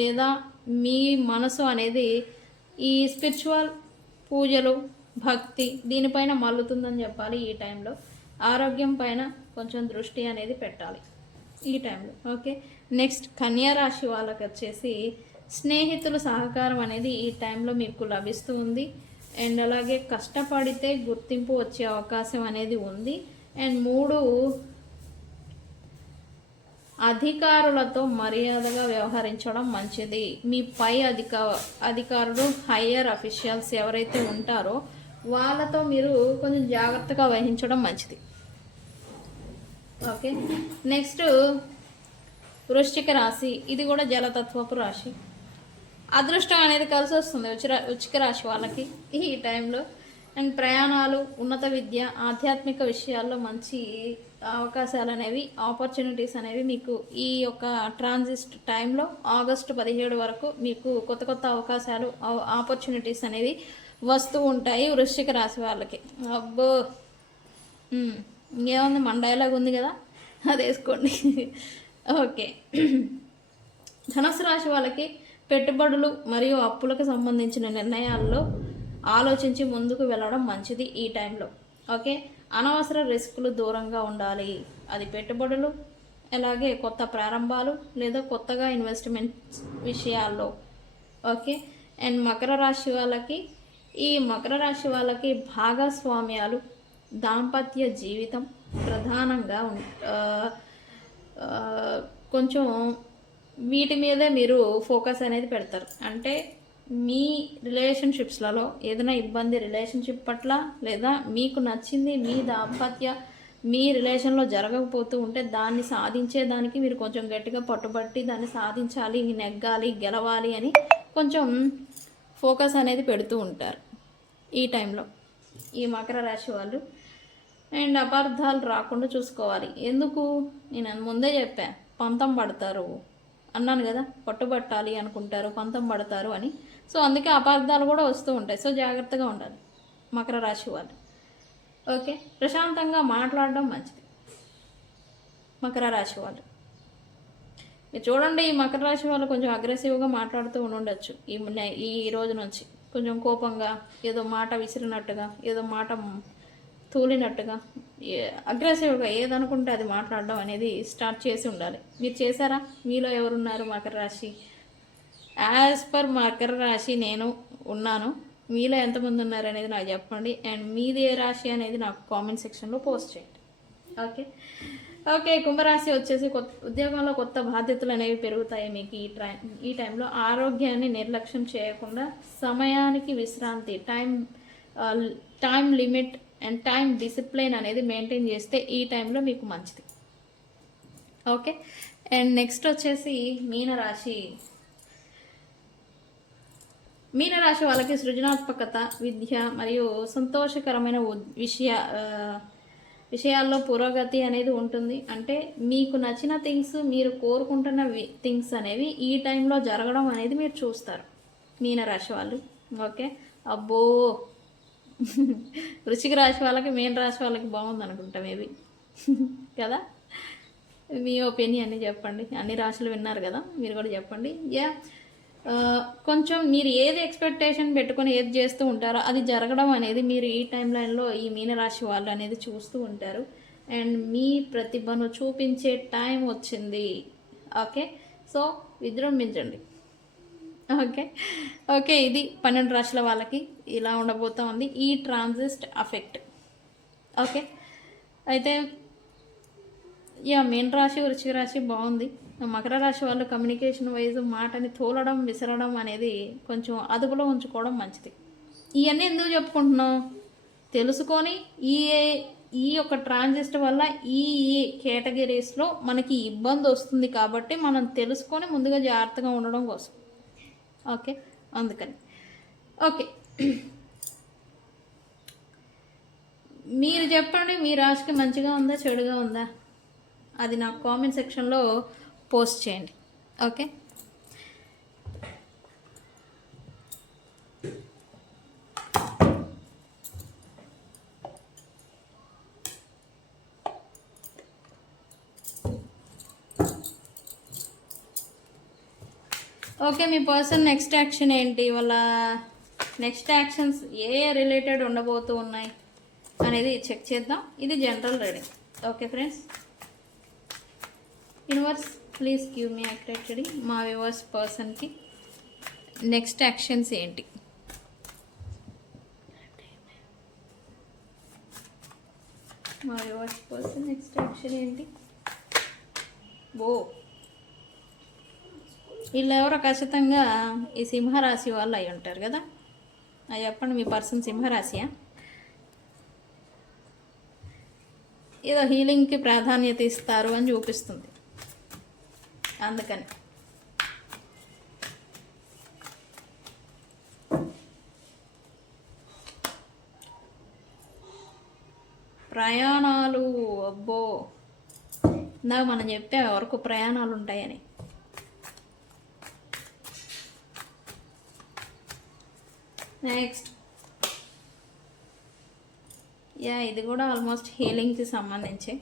లేదా మీ మనసు అనేది ఈ స్పిరిచువల్ పూజలు, భక్తి దీనిపైన మల్లుతుందని చెప్పాలి ఈ టైంలో. ఆరోగ్యం పైన కొంచెం దృష్టి అనేది పెట్టాలి ఈ టైంలో. ఓకే, నెక్స్ట్ కన్యా రాశి వాళ్ళకి వచ్చేసి స్నేహితుల సహకారం అనేది ఈ టైంలో మీకు లభిస్తూ ఉంది. అండ్ అలాగే కష్టపడితే గుర్తింపు వచ్చే అవకాశం అనేది ఉంది. అండ్ 3 అధికారులతో మర్యాదగా వ్యవహరించడం మంచిది. మీ పై అధికారులు, హయ్యర్ అఫీషియల్స్ ఎవరైతే ఉంటారో వాళ్ళతో మీరు కొంచెం జాగ్రత్తగా వహించడం మంచిది. ఓకే, నెక్స్ట్ వృశ్చిక రాశి. ఇది కూడా జలతత్వపు రాశి. అదృష్టం అనేది కలిసి వస్తుంది వృశ్చిక రాశి వాళ్ళకి ఈ టైంలో. అండ్ ప్రయాణాలు, ఉన్నత విద్య, ఆధ్యాత్మిక విషయాల్లో మంచి అవకాశాలు అనేవి, ఆపర్చునిటీస్ అనేవి మీకు ఈ యొక్క ట్రాన్సిస్ట్ టైంలో ఆగస్టు 17 వరకు మీకు కొత్త కొత్త అవకాశాలు, ఆపర్చునిటీస్ అనేవి వస్తూ ఉంటాయి వృశ్చిక రాశి వాళ్ళకి. అబ్బో, ఇంకేముంది, మన డైలాగ్ ఉంది కదా, అది వేసుకోండి. ఓకే, ధనుసు రాశి వాళ్ళకి పెట్టుబడులు మరియు అప్పులకు సంబంధించిన నిర్ణయాల్లో ఆలోచించి ముందుకు వెళ్ళడం మంచిది ఈ టైంలో. ఓకే, అనవసర రిస్కులు దూరంగా ఉండాలి. అది పెట్టుబడులు, అలాగే కొత్త ప్రారంభాలు లేదా కొత్తగా ఇన్వెస్ట్మెంట్ విషయాల్లో. ఓకే, అండ్ మకర రాశి వాళ్ళకి భాగస్వామ్యాలు, దాంపత్య జీవితం ప్రధానంగా కొంచెం వీటి మీదే మీరు ఫోకస్ అనేది పెడతారు. అంటే మీ రిలేషన్షిప్స్లలో ఏదైనా ఇబ్బంది రిలేషన్షిప్ పట్ల, లేదా మీకు నచ్చింది మీ దాంపత్య మీ రిలేషన్లో జరగకపోతూ ఉంటే దాన్ని సాధించేదానికి మీరు కొంచెం గట్టిగా పట్టుబట్టి దాన్ని సాధించాలి, నెగ్గాలి, గెలవాలి అని కొంచెం ఫోకస్ అనేది పెడుతూ ఉంటారు ఈ టైంలో ఈ మకర రాశి వాళ్ళు. అండ్ అపార్థాలు రాకుండా చూసుకోవాలి. ఎందుకు నేను ముందే చెప్పా, పంతం పడతారు అన్నాను కదా, పట్టుబట్టాలి అనుకుంటారు, పంతం పడతారు అని. సో అందుకే అపార్థాలు కూడా వస్తూ ఉంటాయి. సో జాగ్రత్తగా ఉండాలి మకర రాశి వాళ్ళు. ఓకే, ప్రశాంతంగా మాట్లాడడం మంచిది మకర రాశి వాళ్ళు. మీరు చూడండి, ఈ మకర రాశి వాళ్ళు కొంచెం అగ్రెసివ్గా మాట్లాడుతూ ఉండొచ్చు ఈ రోజు నుంచి. కొంచెం కోపంగా, ఏదో మాట విసిరినట్టుగా, ఏదో మాట తూలినట్టుగా, అగ్రెసివ్గా ఏదనుకుంటే అది మాట్లాడడం అనేది స్టార్ట్ చేసి ఉండాలి. మీరు చేశారా? మీలో ఎవరున్నారు మకర రాశి? యాజ్ పర్ మకర రాశి నేను ఉన్నాను. మీలో ఎంతమంది ఉన్నారు అనేది నాకు చెప్పండి. అండ్ మీది ఏ రాశి అనేది నాకు కామెంట్ సెక్షన్లో పోస్ట్ చేయండి. ఓకే ఓకే కుంభరాశి వచ్చేసి ఉద్యోగంలో కొత్త బాధ్యతలు అనేవి పెరుగుతాయి మీకు ఈ టైంలో. ఆరోగ్యాన్ని నిర్లక్ష్యం చేయకుండా సమయానికి విశ్రాంతి, time limit and time discipline అనేది మెయింటైన్ చేస్తే ఈ టైంలో మీకు మంచిది. ఓకే, అండ్ నెక్స్ట్ వచ్చేసి మీనరాశి. మీనరాశి వాళ్ళకి సృజనాత్మకత, విద్య మరియు సంతోషకరమైన విషయాల్లో పురోగతి అనేది ఉంటుంది. అంటే మీకు నచ్చిన థింగ్స్, మీరు కోరుకుంటున్న థింగ్స్ అనేవి ఈ టైంలో జరగడం అనేది మీరు చూస్తారు మీనరాశి వాళ్ళు. ఓకే, అబ్బో వృశ్చిక రాశి వాళ్ళకి, మీన రాశి వాళ్ళకి బాగుంది అనుకుంటా మేబీ కదా. మీ ఒపీనియన్ని చెప్పండి. అన్ని రాశులు విన్నారు కదా, మీరు కూడా చెప్పండి. కొంచెం మీరు ఏది ఎక్స్పెక్టేషన్ పెట్టుకొని ఏది చేస్తూ ఉంటారో అది జరగడం అనేది మీరు ఈ టైం లైన్లో ఈ మీనరాశి వాళ్ళు అనేది చూస్తూ ఉంటారు. అండ్ మీ ప్రతిభను చూపించే టైం వచ్చింది. ఓకే, సో విజృంభించండి. ఓకే ఓకే ఇది 12 రాశుల వాళ్ళకి ఇలా ఉండబోతూ ఉంది ఈ ట్రాన్సిస్ట్ అఫెక్ట్. ఓకే, అయితే మీన రాశి, వృశ్చిక రాశి బాగుంది. మకర రాశి వాళ్ళు కమ్యూనికేషన్ వైజ్ మాటని తోలడం, విసరడం అనేది కొంచెం అదుపులో ఉంచుకోవడం మంచిది. ఇవన్నీ ఎందుకు చెప్పుకుంటున్నాం తెలుసుకొని, ఈ యొక్క ట్రాన్సిస్ట్ వల్ల ఈ కేటగిరీస్లో మనకి ఇబ్బంది వస్తుంది కాబట్టి మనం తెలుసుకొని ముందుగా జాగ్రత్తగా ఉండడం కోసం. ఓకే, అందుకని ఓకే మీరు చెప్పండి, మీ రాశికి మంచిగా ఉందా చెడుగా ఉందా అది నాకు కామెంట్ సెక్షన్లో పోస్ట్ చేయండి. ఓకే, ఓకే మీ పర్సన్ నెక్స్ట్ యాక్షన్ ఏంటి, వాళ్ళ నెక్స్ట్ యాక్షన్స్ ఏ రిలేటెడ్ ఉండబోతూ ఉన్నాయి అనేది చెక్ చేద్దాం. ఇది general reading. Okay friends, universe please give me accurate reading. మా వ్యూవర్స్ పర్సన్కి నెక్స్ట్ యాక్షన్స్ ఏంటి? మా వ్యూవర్స్ పర్సన్ నెక్స్ట్ యాక్షన్ ఏంటి? వీళ్ళు ఎవరో ఖచ్చితంగా ఈ సింహరాశి వాళ్ళు అయి ఉంటారు కదా. అది చెప్పండి, మీ పర్సన్ సింహరాశియా? ఏదో హీలింగ్కి ప్రాధాన్యత ఇస్తారు అని చూపిస్తుంది, అందుకని. ప్రయాణాలు, అబ్బో ఇందాక మనం చెప్పే వరకు ప్రయాణాలు ఉంటాయని. నెక్స్ట్ ఇది కూడా ఆల్మోస్ట్ హీలింగ్కి సంబంధించి.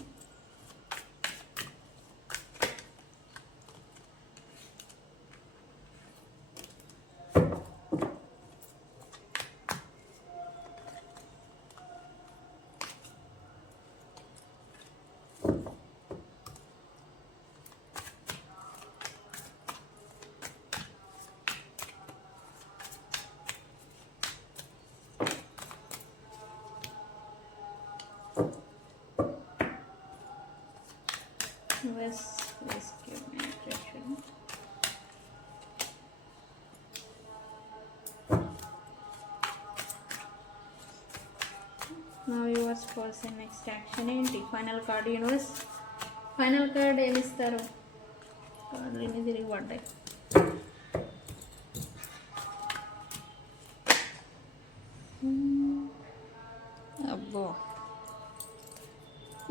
పర్సన్ నెక్స్ట్ యాక్షన్ ఏంటి? Final card universe. Final card ఏమి ఇస్తారు? కార్డులు ఎన్ని తిరిగి పడ్డాయి? అబ్బో,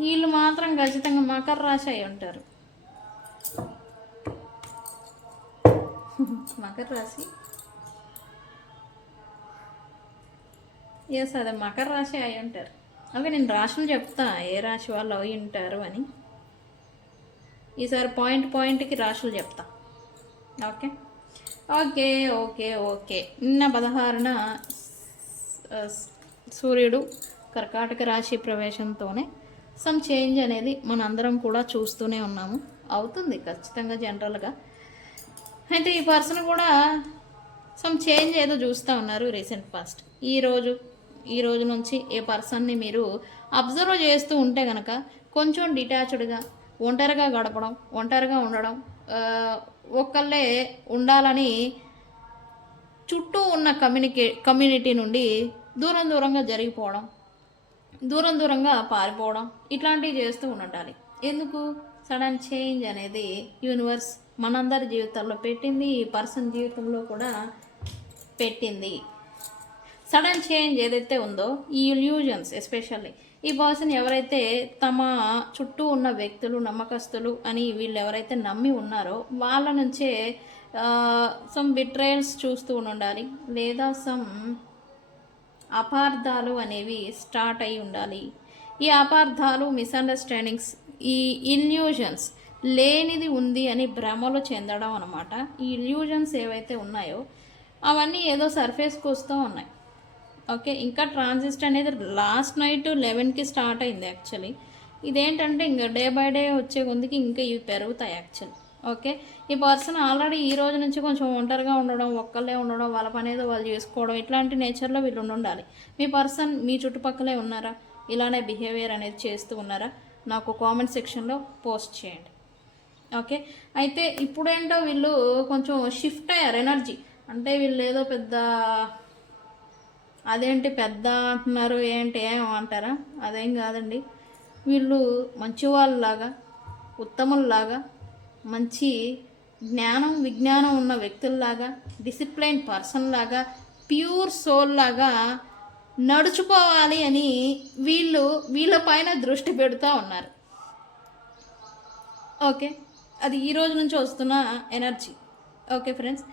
వీళ్ళు మాత్రం ఖచ్చితంగా మకర రాశి అయి ఉంటారు. మకర రాశి, ఎస్, అదే మకర రాశి అయి ఉంటారు. ఓకే, నేను రాశులు చెప్తా ఏ రాశి వాళ్ళు అయి ఉంటారు అని. ఈసారి పాయింట్కి రాశులు చెప్తా. ఓకే ఓకే ఓకే ఓకే నిన్న 16న సూర్యుడు కర్కాటక రాశి ప్రవేశంతోనే సమ్ చేంజ్ అనేది మనందరం కూడా చూస్తూనే ఉన్నాము. అవుతుంది ఖచ్చితంగా జనరల్గా. అయితే ఈ పర్సన్ కూడా సమ్ చేంజ్ ఏదో చూస్తూ ఉన్నారు రీసెంట్ పాస్ట్. ఈ రోజు నుంచి ఏ పర్సన్ని మీరు అబ్జర్వ్ చేస్తూ ఉంటే కనుక కొంచెం డిటాచ్డ్గా, ఒంటరిగా గడపడం, ఒంటరిగా ఉండడం, ఒక్కళ్ళే ఉండాలని చుట్టూ ఉన్న కమ్యూనిటీ నుండి దూరంగా జరిగిపోవడం, దూరంగా పారిపోవడం, ఇట్లాంటివి చేస్తూ ఉండాలి. ఎందుకు? సడన్ చేంజ్ అనేది యూనివర్స్ మనందరి జీవితాల్లో పెట్టింది, ఈ పర్సన్ జీవితంలో కూడా పెట్టింది. సడన్ చేంజ్ ఏదైతే ఉందో, ఈ ఇల్యూజన్స్ ఎస్పెషల్లీ ఈ పర్సన్ ఎవరైతే తమ చుట్టూ ఉన్న వ్యక్తులు నమ్మకస్తులు అని వీళ్ళు ఎవరైతే నమ్మి ఉన్నారో వాళ్ళ నుంచే సమ్ బిట్రేయల్స్ చూస్తూ ఉండాలి, లేదా సమ్ అపార్థాలు అనేవి స్టార్ట్ అయి ఉండాలి. ఈ అపార్థాలు, మిస్అండర్స్టాండింగ్స్, ఈ ఇల్యూజన్స్ లేనిది ఉంది అని భ్రమలు చెందడం అనమాట. ఈ ఇల్యూజన్స్ ఏవైతే ఉన్నాయో అవన్నీ ఏదో సర్ఫేస్కి వస్తూ ఉన్నాయి. ఓకే, ఇంకా ట్రాన్సిస్ట్ అనేది లాస్ట్ నైట్ 11కి స్టార్ట్ అయింది యాక్చువల్లీ. ఇదేంటంటే ఇంకా డే బై డే వచ్చే కొద్దికి ఇంకా ఇవి పెరుగుతాయి యాక్చువల్లీ. ఓకే, ఈ పర్సన్ ఆల్రెడీ ఈ రోజు నుంచి కొంచెం ఒంటరిగా ఉండడం, ఒక్కళ్ళే ఉండడం, వాళ్ళ పని ఏదో వాళ్ళు చేసుకోవడం, ఇట్లాంటి నేచర్లో వీళ్ళు ఉండాలి. మీ పర్సన్ మీ చుట్టుపక్కలే ఉన్నారా? ఇలానే బిహేవియర్ అనేది చేస్తూ ఉన్నారా? నాకు కామెంట్ సెక్షన్లో పోస్ట్ చేయండి. ఓకే, అయితే ఇప్పుడేంటో వీళ్ళు కొంచెం షిఫ్ట్ అయ్యారు ఎనర్జీ. అంటే వీళ్ళు ఏదో పెద్ద, అదేంటి పెద్ద అంటున్నారు ఏంటి ఏమంటారా? అదేం కాదండి, వీళ్ళు మంచి వాళ్ళలాగా, ఉత్తముల్లాగా, మంచి జ్ఞానం విజ్ఞానం ఉన్న వ్యక్తుల్లాగా, డిసిప్లైన్ పర్సన్ లాగా, ప్యూర్ సోల్ లాగా నడుచుకోవాలి అని వీళ్ళ పైన దృష్టి పెడుతూ ఉన్నారు. ఓకే, అది ఈ రోజు నుంచి వస్తున్న ఎనర్జీ. ఓకే ఫ్రెండ్స్,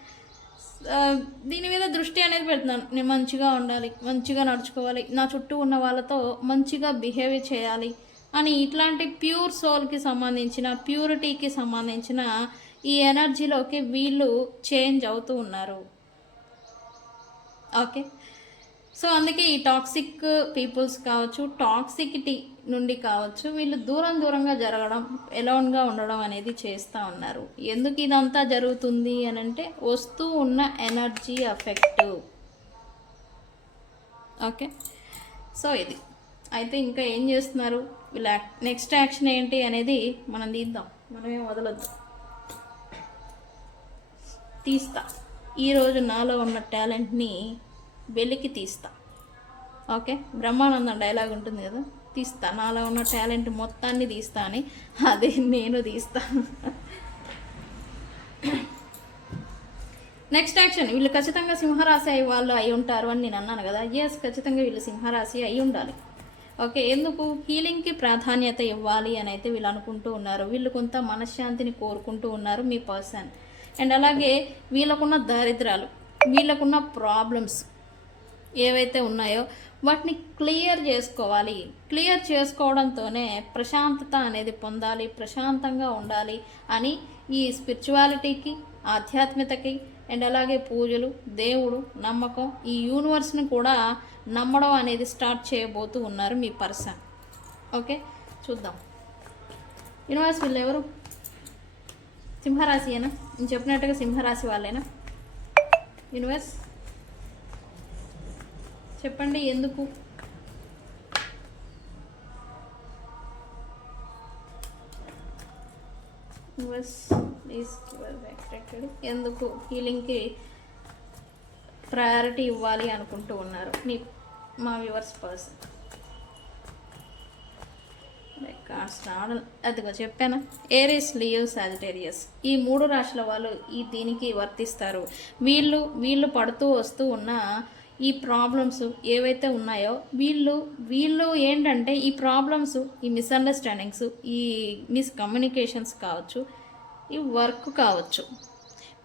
దీని మీద దృష్టి అనేది పెడుతున్నాను. నేను మంచిగా ఉండాలి, మంచిగా నడుచుకోవాలి, నా చుట్టూ ఉన్న వాళ్ళతో మంచిగా బిహేవ్ చేయాలి అని ఇట్లాంటి ప్యూర్ సోల్కి సంబంధించిన, ప్యూరిటీకి సంబంధించిన ఈ ఎనర్జీలోకి వీళ్ళు చేంజ్ అవుతూ ఉన్నారు. ఓకే, సో అందుకే ఈ టాక్సిక్ పీపుల్స్ కావచ్చు, టాక్సిసిటీ నుండి కావచ్చు, వీళ్ళు దూరంగా జరగడం, ఎలోన్గా ఉండడం అనేది చేస్తూ ఉన్నారు. ఎందుకు ఇదంతా జరుగుతుంది అని అంటే వస్తూ ఉన్న ఎనర్జీ ఎఫెక్ట్. ఓకే, సో ఇది అయితే ఇంకా ఏం చేస్తున్నారు, వీళ్ళ నెక్స్ట్ యాక్షన్ ఏంటి అనేది మనం తీద్దాం. మనమేం వదలొద్దు, తీస్తా. ఈరోజు నాలో ఉన్న టాలెంట్ని వెలికి తీస్తా. ఓకే, బ్రహ్మానందం డైలాగ్ ఉంటుంది కదా, తీస్తా, నాలో ఉన్న టాలెంట్ మొత్తాన్ని తీస్తా అని, అదే నేను తీస్తా. నెక్స్ట్ యాక్షన్, వీళ్ళు ఖచ్చితంగా సింహరాశి అయ్యి వాళ్ళు అయి ఉంటారు అని నేను అన్నాను కదా. ఎస్, ఖచ్చితంగా వీళ్ళు సింహరాశి అయి ఉండాలి. ఓకే, ఎందుకు? హీలింగ్కి ప్రాధాన్యత ఇవ్వాలి అని అయితే వీళ్ళు అనుకుంటూ ఉన్నారు. వీళ్ళు కొంత మనశ్శాంతిని కోరుకుంటూ ఉన్నారు మీ పర్సన్. అండ్ అలాగే వీళ్ళకున్న దారిద్రాలు, వీళ్ళకున్న ప్రాబ్లమ్స్ ఏవైతే ఉన్నాయో వాటిని క్లియర్ చేసుకోవాలి. క్లియర్ చేసుకోవడంతోనే ప్రశాంతత అనేది పొందాలి, ప్రశాంతంగా ఉండాలి అని ఈ స్పిరిచువాలిటీకి, ఆధ్యాత్మికతకి అండ్ అలాగే పూజలు, దేవుడు, నమ్మకం, ఈ యూనివర్స్ని కూడా నమ్మడం అనేది స్టార్ట్ చేయబోతూ ఉన్నారు మీ పర్సన్. ఓకే, చూద్దాం. యూనివర్స్ వీళ్ళు ఎవరు? సింహరాశియేనా? నేను చెప్పినట్టుగా సింహరాశి వాళ్ళేనా? యూనివర్స్ చెప్పండి ఎందుకు? ఎందుకు హీలింగ్కి ప్రయారిటీ ఇవ్వాలి అనుకుంటూ ఉన్నారు మా వ్యూవర్స్ పర్సన్? కార్డ్స్ రావడం అదిగో చెప్పాను. ఏరీస్, లియో, సాజిటేరియస్ ఈ 3 రాశుల వాళ్ళు దీనికి వర్తిస్తారు. వీళ్ళు పడుతూ వస్తూ ఉన్న ఈ ప్రాబ్లమ్స్ ఏవైతే ఉన్నాయో వీళ్ళు ఏంటంటే ఈ ప్రాబ్లమ్స్, ఈ మిస్అండర్స్టాండింగ్స్, ఈ మిస్కమ్యూనికేషన్స్ కావచ్చు, ఈ వర్క్ కావచ్చు,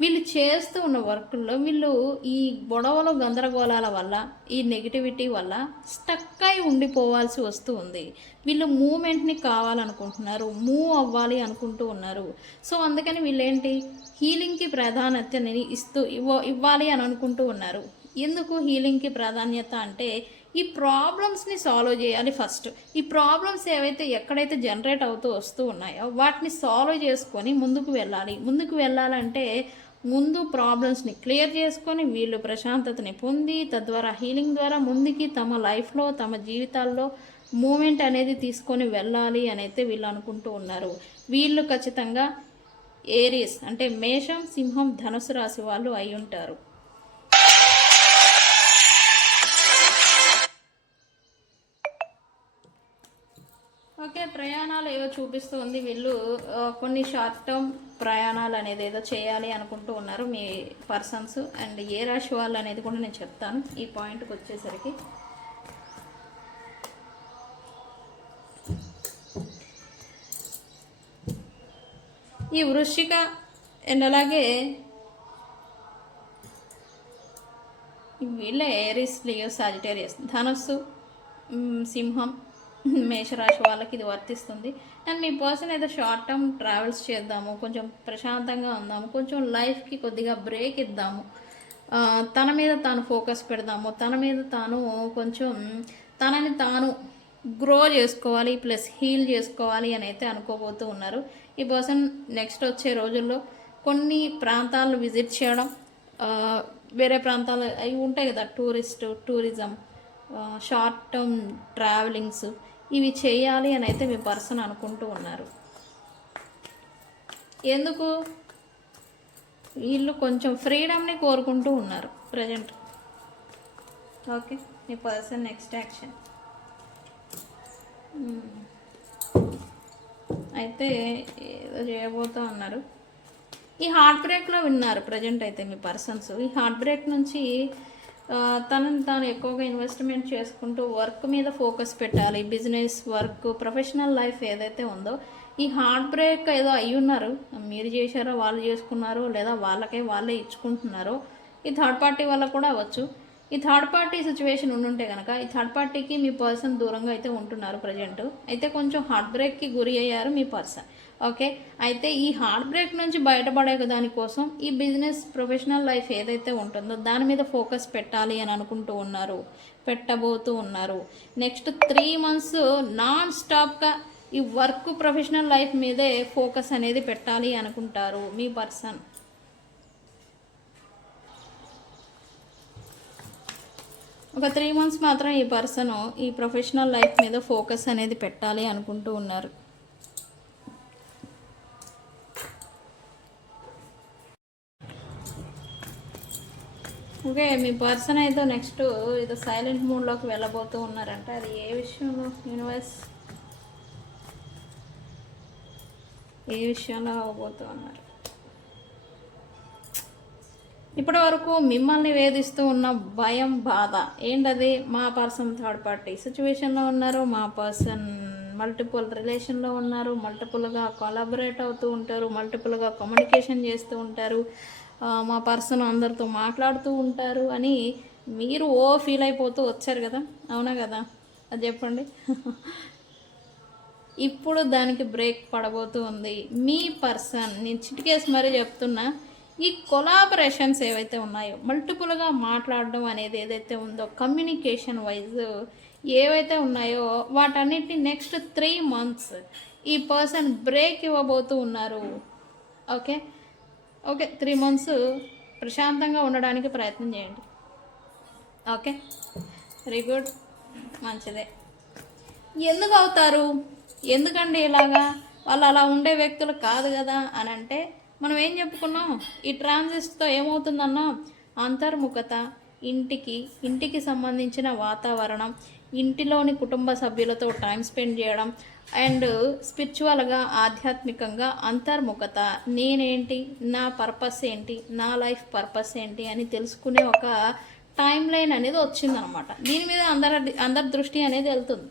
వీళ్ళు చేస్తూ ఉన్న వర్కుల్లో వీళ్ళు ఈ గొడవలు గందరగోళాల వల్ల, ఈ నెగిటివిటీ వల్ల స్టక్ అయి ఉండిపోవాల్సి వస్తూ ఉంది. వీళ్ళు మూమెంట్ని కావాలనుకుంటున్నారు, మూవ్ అవ్వాలి అనుకుంటూ ఉన్నారు. సో అందుకని వీళ్ళేంటి హీలింగ్కి ప్రాధాన్యతని ఇవ్వాలి అని అనుకుంటూ ఉన్నారు. ఎందుకు హీలింగ్కి ప్రాధాన్యత అంటే ఈ ప్రాబ్లమ్స్ని సాల్వ్ చేయాలి ఫస్ట్. ఈ ప్రాబ్లమ్స్ ఏవైతే ఎక్కడైతే జనరేట్ అవుతూ వస్తూ ఉన్నాయో వాటిని సాల్వ్ చేసుకొని ముందుకు వెళ్ళాలంటే ముందు ప్రాబ్లమ్స్ని క్లియర్ చేసుకొని వీళ్ళు ప్రశాంతతని పొంది తద్వారా హీలింగ్ ద్వారా ముందుకి తమ లైఫ్లో, తమ జీవితాల్లో మూమెంట్ అనేది తీసుకొని వెళ్ళాలి అని అయితే వీళ్ళు అనుకుంటూ ఉన్నారు. వీళ్ళు ఖచ్చితంగా ఏరీస్ అంటే మేషం, సింహం, ధనుసు రాశి వాళ్ళు అయి ఉంటారు. ఓకే, ప్రయాణాలు ఏదో చూపిస్తూ ఉంది. వీళ్ళు కొన్ని షార్ట్ టర్మ్ ప్రయాణాలు అనేది ఏదో చేయాలి అనుకుంటూ ఉన్నారు మీ పర్సన్స్. అండ్ ఏ రాశి వాళ్ళు అనేది కూడా నేను చెప్తాను ఈ పాయింట్కి వచ్చేసరికి. ఈ వృశ్చిక అండ్ అలాగే వీళ్ళే ఏరీస్, లియో, సాజిటేరియస్, ధనస్సు, సింహం, మేషరాశి వాళ్ళకి ఇది వర్తిస్తుంది. అండ్ మీ పర్సన్ ఏదో షార్ట్ టర్మ్ ట్రావెల్స్ చేద్దాము, కొంచెం ప్రశాంతంగా ఉందాము, కొంచెం లైఫ్కి కొద్దిగా బ్రేక్ ఇద్దాము, తన మీద తాను ఫోకస్ పెడదాము, తన మీద తాను కొంచెం తనని తాను గ్రో చేసుకోవాలి, ప్లస్ హీల్ చేసుకోవాలి అని అయితే అనుకోబోతూ ఉన్నారు. ఈ పర్సన్ నెక్స్ట్ వచ్చే రోజుల్లో కొన్ని ప్రాంతాలను విజిట్ చేయడం, వేరే ప్రాంతాలు అవి ఉంటాయి కదా, టూరిజం, షార్ట్ టర్మ్ ట్రావెలింగ్స్, ఇవి చేయాలి అని అయితే మీ పర్సన్ అనుకుంటూ ఉన్నారు. ఎందుకు వీళ్ళు కొంచెం ఫ్రీడమ్ని కోరుకుంటూ ఉన్నారు ప్రజెంట్. ఓకే, మీ పర్సన్ నెక్స్ట్ యాక్షన్ అయితే ఏదో చేయబోతూ ఉన్నారు. ఈ హార్ట్ బ్రేక్లో విన్నారు ప్రజెంట్ అయితే మీ పర్సన్స్. ఈ హార్ట్ బ్రేక్ నుంచి తనని తాను ఎక్కువగా ఇన్వెస్ట్మెంట్ చేసుకుంటూ వర్క్ మీద ఫోకస్ పెట్టాలి. బిజినెస్, వర్క్, ప్రొఫెషనల్ లైఫ్ ఏదైతే ఉందో ఈ హార్ట్ బ్రేక్ ఏదో అయ్యి ఉన్నారు. మీరు చేశారో, వాళ్ళు చేసుకున్నారో, లేదా వాళ్ళే ఇచ్చుకుంటున్నారో, ఈ థర్డ్ పార్టీ వల్ల కూడా అవ్వచ్చు. ఈ థర్డ్ పార్టీ సిచ్యువేషన్ ఉండుంటే కనుక ఈ థర్డ్ పార్టీకి మీ పర్సన్ దూరంగా అయితే ఉంటున్నారు ప్రజెంట్. అయితే కొంచెం హార్ట్ బ్రేక్కి గురి అయ్యారు మీ పర్సన్. ఓకే, అయితే ఈ హార్ట్ బ్రేక్ నుంచి బయటపడే దానికోసం ఈ బిజినెస్, ప్రొఫెషనల్ లైఫ్ ఏదైతే ఉంటుందో దాని మీద ఫోకస్ పెట్టాలి అని అనుకుంటూ ఉన్నారు, పెట్టబోతూ ఉన్నారు. నెక్స్ట్ 3 months నాన్ స్టాప్గా ఈ వర్క్, ప్రొఫెషనల్ లైఫ్ మీదే ఫోకస్ అనేది పెట్టాలి అనుకుంటారు మీ పర్సన్. ఒక 3 months మాత్రం ఈ పర్సన్ ఈ ప్రొఫెషనల్ లైఫ్ మీద ఫోకస్ అనేది పెట్టాలి అనుకుంటూ ఉన్నారు. ఓకే, మీ పర్సన్ అయితే నెక్స్ట్ ఏదో సైలెంట్ మూడ్లోకి వెళ్ళబోతూ ఉన్నారంట. అది ఏ విషయంలో ఏ విషయంలో అవ్వబోతూ ఉన్నారు? ఇప్పటి వరకు మిమ్మల్ని వేధిస్తూ ఉన్న భయం, బాధ ఏంటది? మా పర్సన్ థర్డ్ పార్టీ సిచ్యువేషన్లో ఉన్నారు, మా పర్సన్ మల్టిపుల్ రిలేషన్లో ఉన్నారు, మల్టిపుల్గా కొలాబరేట్ అవుతూ ఉంటారు, మల్టిపుల్గా కమ్యూనికేషన్ చేస్తూ ఉంటారు, మా పర్సన్ అందరితో మాట్లాడుతూ ఉంటారు అని మీరు ఫీల్ అయిపోతూ వచ్చారు కదా, అవునా కదా? అది చెప్పండి. ఇప్పుడు దానికి బ్రేక్ పడబోతూ ఉంది మీ పర్సన్. నేను చిటికేసి మరీ చెప్తున్నా, ఈ కొలాబరేషన్స్ ఏవైతే ఉన్నాయో, మల్టిపుల్గా మాట్లాడడం అనేది ఏదైతే ఉందో, కమ్యూనికేషన్ వైజ్ ఏవైతే ఉన్నాయో వాటన్నిటిని నెక్స్ట్ 3 months ఈ పర్సన్ బ్రేక్ ఇవ్వబోతూ ఉన్నారు. ఓకే, 3 months ప్రశాంతంగా ఉండడానికి ప్రయత్నం చేయండి. ఓకే, వెరీ గుడ్, మంచిదే. ఎందుకు అవుతారు? ఎందుకండి ఇలాగా? వాళ్ళు అలా ఉండే వ్యక్తులు కాదు కదా అని అంటే మనం ఏం చెప్పుకున్నాం? ఈ ట్రాన్సిస్ట్తో ఏమవుతుందన్నా అంతర్ముఖత, ఇంటికి సంబంధించిన వాతావరణం, ఇంటిలోని కుటుంబ సభ్యులతో టైం స్పెండ్ చేయడం, అండ్ స్పిరిచువల్గా ఆధ్యాత్మికంగా అంతర్ముఖత, నేనేంటి, నా పర్పస్ ఏంటి, నా లైఫ్ పర్పస్ ఏంటి అని తెలుసుకునే ఒక టైం లైన్ అనేది వచ్చిందనమాట. దీని మీద అందరి దృష్టి అనేది వెళ్తుంది.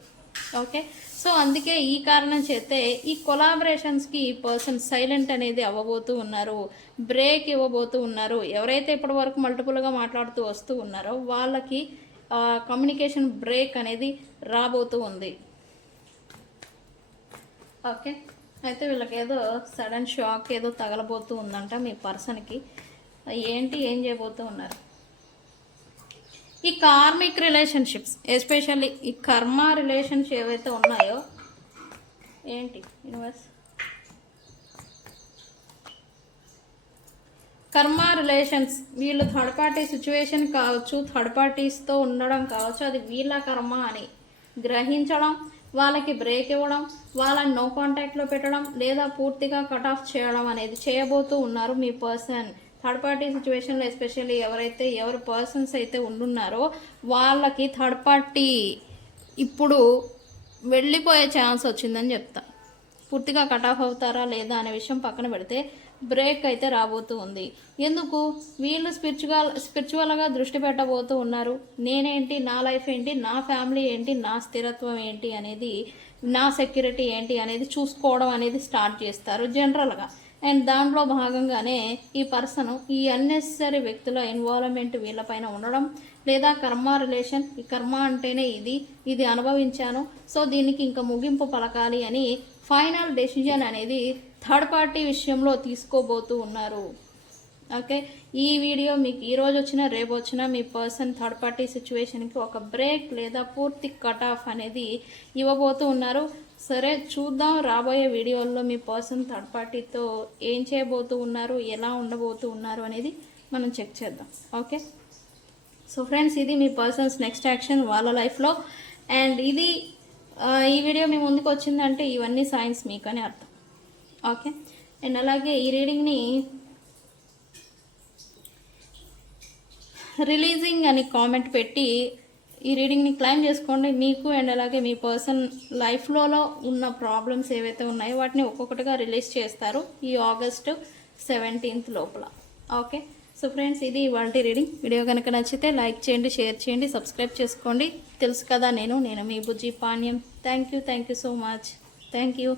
ఓకే, సో అందుకే ఈ కారణం చేతే ఈ కొలాబరేషన్స్కి ఈ పర్సన్ సైలెంట్ అనేది అవ్వబోతూ ఉన్నారు, బ్రేక్ ఇవ్వబోతూ ఉన్నారు. ఎవరైతే ఇప్పటి వరకు మల్టిపుల్గా మాట్లాడుతూ వస్తూ ఉన్నారో వాళ్ళకి కమ్యూనికేషన్ బ్రేక్ అనేది రాబోతూ ఉంది. ఓకే, అయితే వీళ్ళకి ఏదో సడన్ షాక్ ఏదో తగలబోతూ ఉందంట మీ పర్సన్కి. ఏం చేయబోతూ ఉన్నారు? ఈ కార్మిక్ రిలేషన్షిప్స్, ఎస్పెషల్లీ ఈ కర్మ రిలేషన్స్ ఏవైతే ఉన్నాయో, ఏంటి యూనివర్స్, కర్మ రిలేషన్స్, వీళ్ళు థర్డ్ పార్టీ సిచ్యువేషన్ కావచ్చు, థర్డ్ పార్టీస్తో ఉండడం కావచ్చు, అది వీళ్ళ కర్మ అని గ్రహించడం, వాళ్ళకి బ్రేక్ ఇవ్వడం, వాళ్ళని నో కాంటాక్ట్లో పెట్టడం, లేదా పూర్తిగా కట్ ఆఫ్ చేయడం అనేది చేయబోతూ ఉన్నారు మీ పర్సన్. థర్డ్ పార్టీ సిచ్యువేషన్లో ఎస్పెషల్లీ ఎవరి పర్సన్స్ అయితే ఉండున్నారో వాళ్ళకి థర్డ్ పార్టీ ఇప్పుడు వెళ్ళిపోయే ఛాన్స్ వచ్చిందని చెప్తా. పూర్తిగా కట్ ఆఫ్ అవుతారా లేదా అనే విషయం పక్కన పెడితే బ్రేక్ అయితే రాబోతూ ఉంది. ఎందుకు? వీళ్ళు స్పిరిచువల్గా దృష్టి పెట్టబోతూ ఉన్నారు. నేనేంటి, నా లైఫ్ ఏంటి, నా ఫ్యామిలీ ఏంటి, నా స్థిరత్వం ఏంటి అనేది, నా సెక్యూరిటీ ఏంటి అనేది చూసుకోవడం అనేది స్టార్ట్ చేస్తారు జనరల్గా. అండ్ దాంట్లో భాగంగానే ఈ పర్సన్ ఈ అన్నెసరీ వ్యక్తుల ఇన్వాల్వ్మెంట్ వీళ్ళపైన ఉండడం, లేదా కర్మ రిలేషన్, ఈ కర్మ అంటేనే ఇది అనుభవించాను, సో దీనికి ఇంకా ముగింపు పలకాలి అని ఫైనల్ డెసిజన్ అనేది థర్డ్ పార్టీ విషయంలో తీసుకోబోతూ ఉన్నారు. ఓకే, ఈ వీడియో మీకు ఈరోజు వచ్చినా రేపు వచ్చినా మీ పర్సన్ థర్డ్ పార్టీ సిచ్యువేషన్కి ఒక బ్రేక్ లేదా పూర్తి కట్ ఆఫ్ అనేది ఇవ్వబోతూ ఉన్నారు. సరే, చూద్దాం రాబోయే వీడియోల్లో మీ పర్సన్ థర్డ్ పార్టీతో ఏం చేయబోతూ ఉన్నారు, ఎలా ఉండబోతూ ఉన్నారు అనేది మనం చెక్ చేద్దాం. ఓకే, సో ఫ్రెండ్స్, ఇది మీ పర్సన్స్ నెక్స్ట్ యాక్షన్ వాళ్ళ లైఫ్లో. అండ్ ఇది ఈ వీడియో మీ ముందుకు వచ్చిందంటే ఇవన్నీ సైన్స్ మీకు అని అర్థం. ఓకే, అండ్ అలాగే ఈ రీడింగ్ని రిలీజింగ్ అని కామెంట్ పెట్టి ఈ రీడింగ్ని క్లైమ్ చేసుకోండి. మీకు అండ్ అలాగే మీ పర్సన్ లైఫ్లో ఉన్న ప్రాబ్లమ్స్ ఏవైతే ఉన్నాయో వాటిని ఒక్కొక్కటిగా రిలీజ్ చేస్తారు ఈ ఆగస్టు 17th లోపల. ఓకే, సో ఫ్రెండ్స్, ఇది ఇవాళ రీడింగ్. వీడియో కనుక నచ్చితే లైక్ చేయండి, షేర్ చేయండి, సబ్స్క్రైబ్ చేసుకోండి. తెలుసు కదా, నేను మీ Bujji Panyam. Thank you so much. Thank you.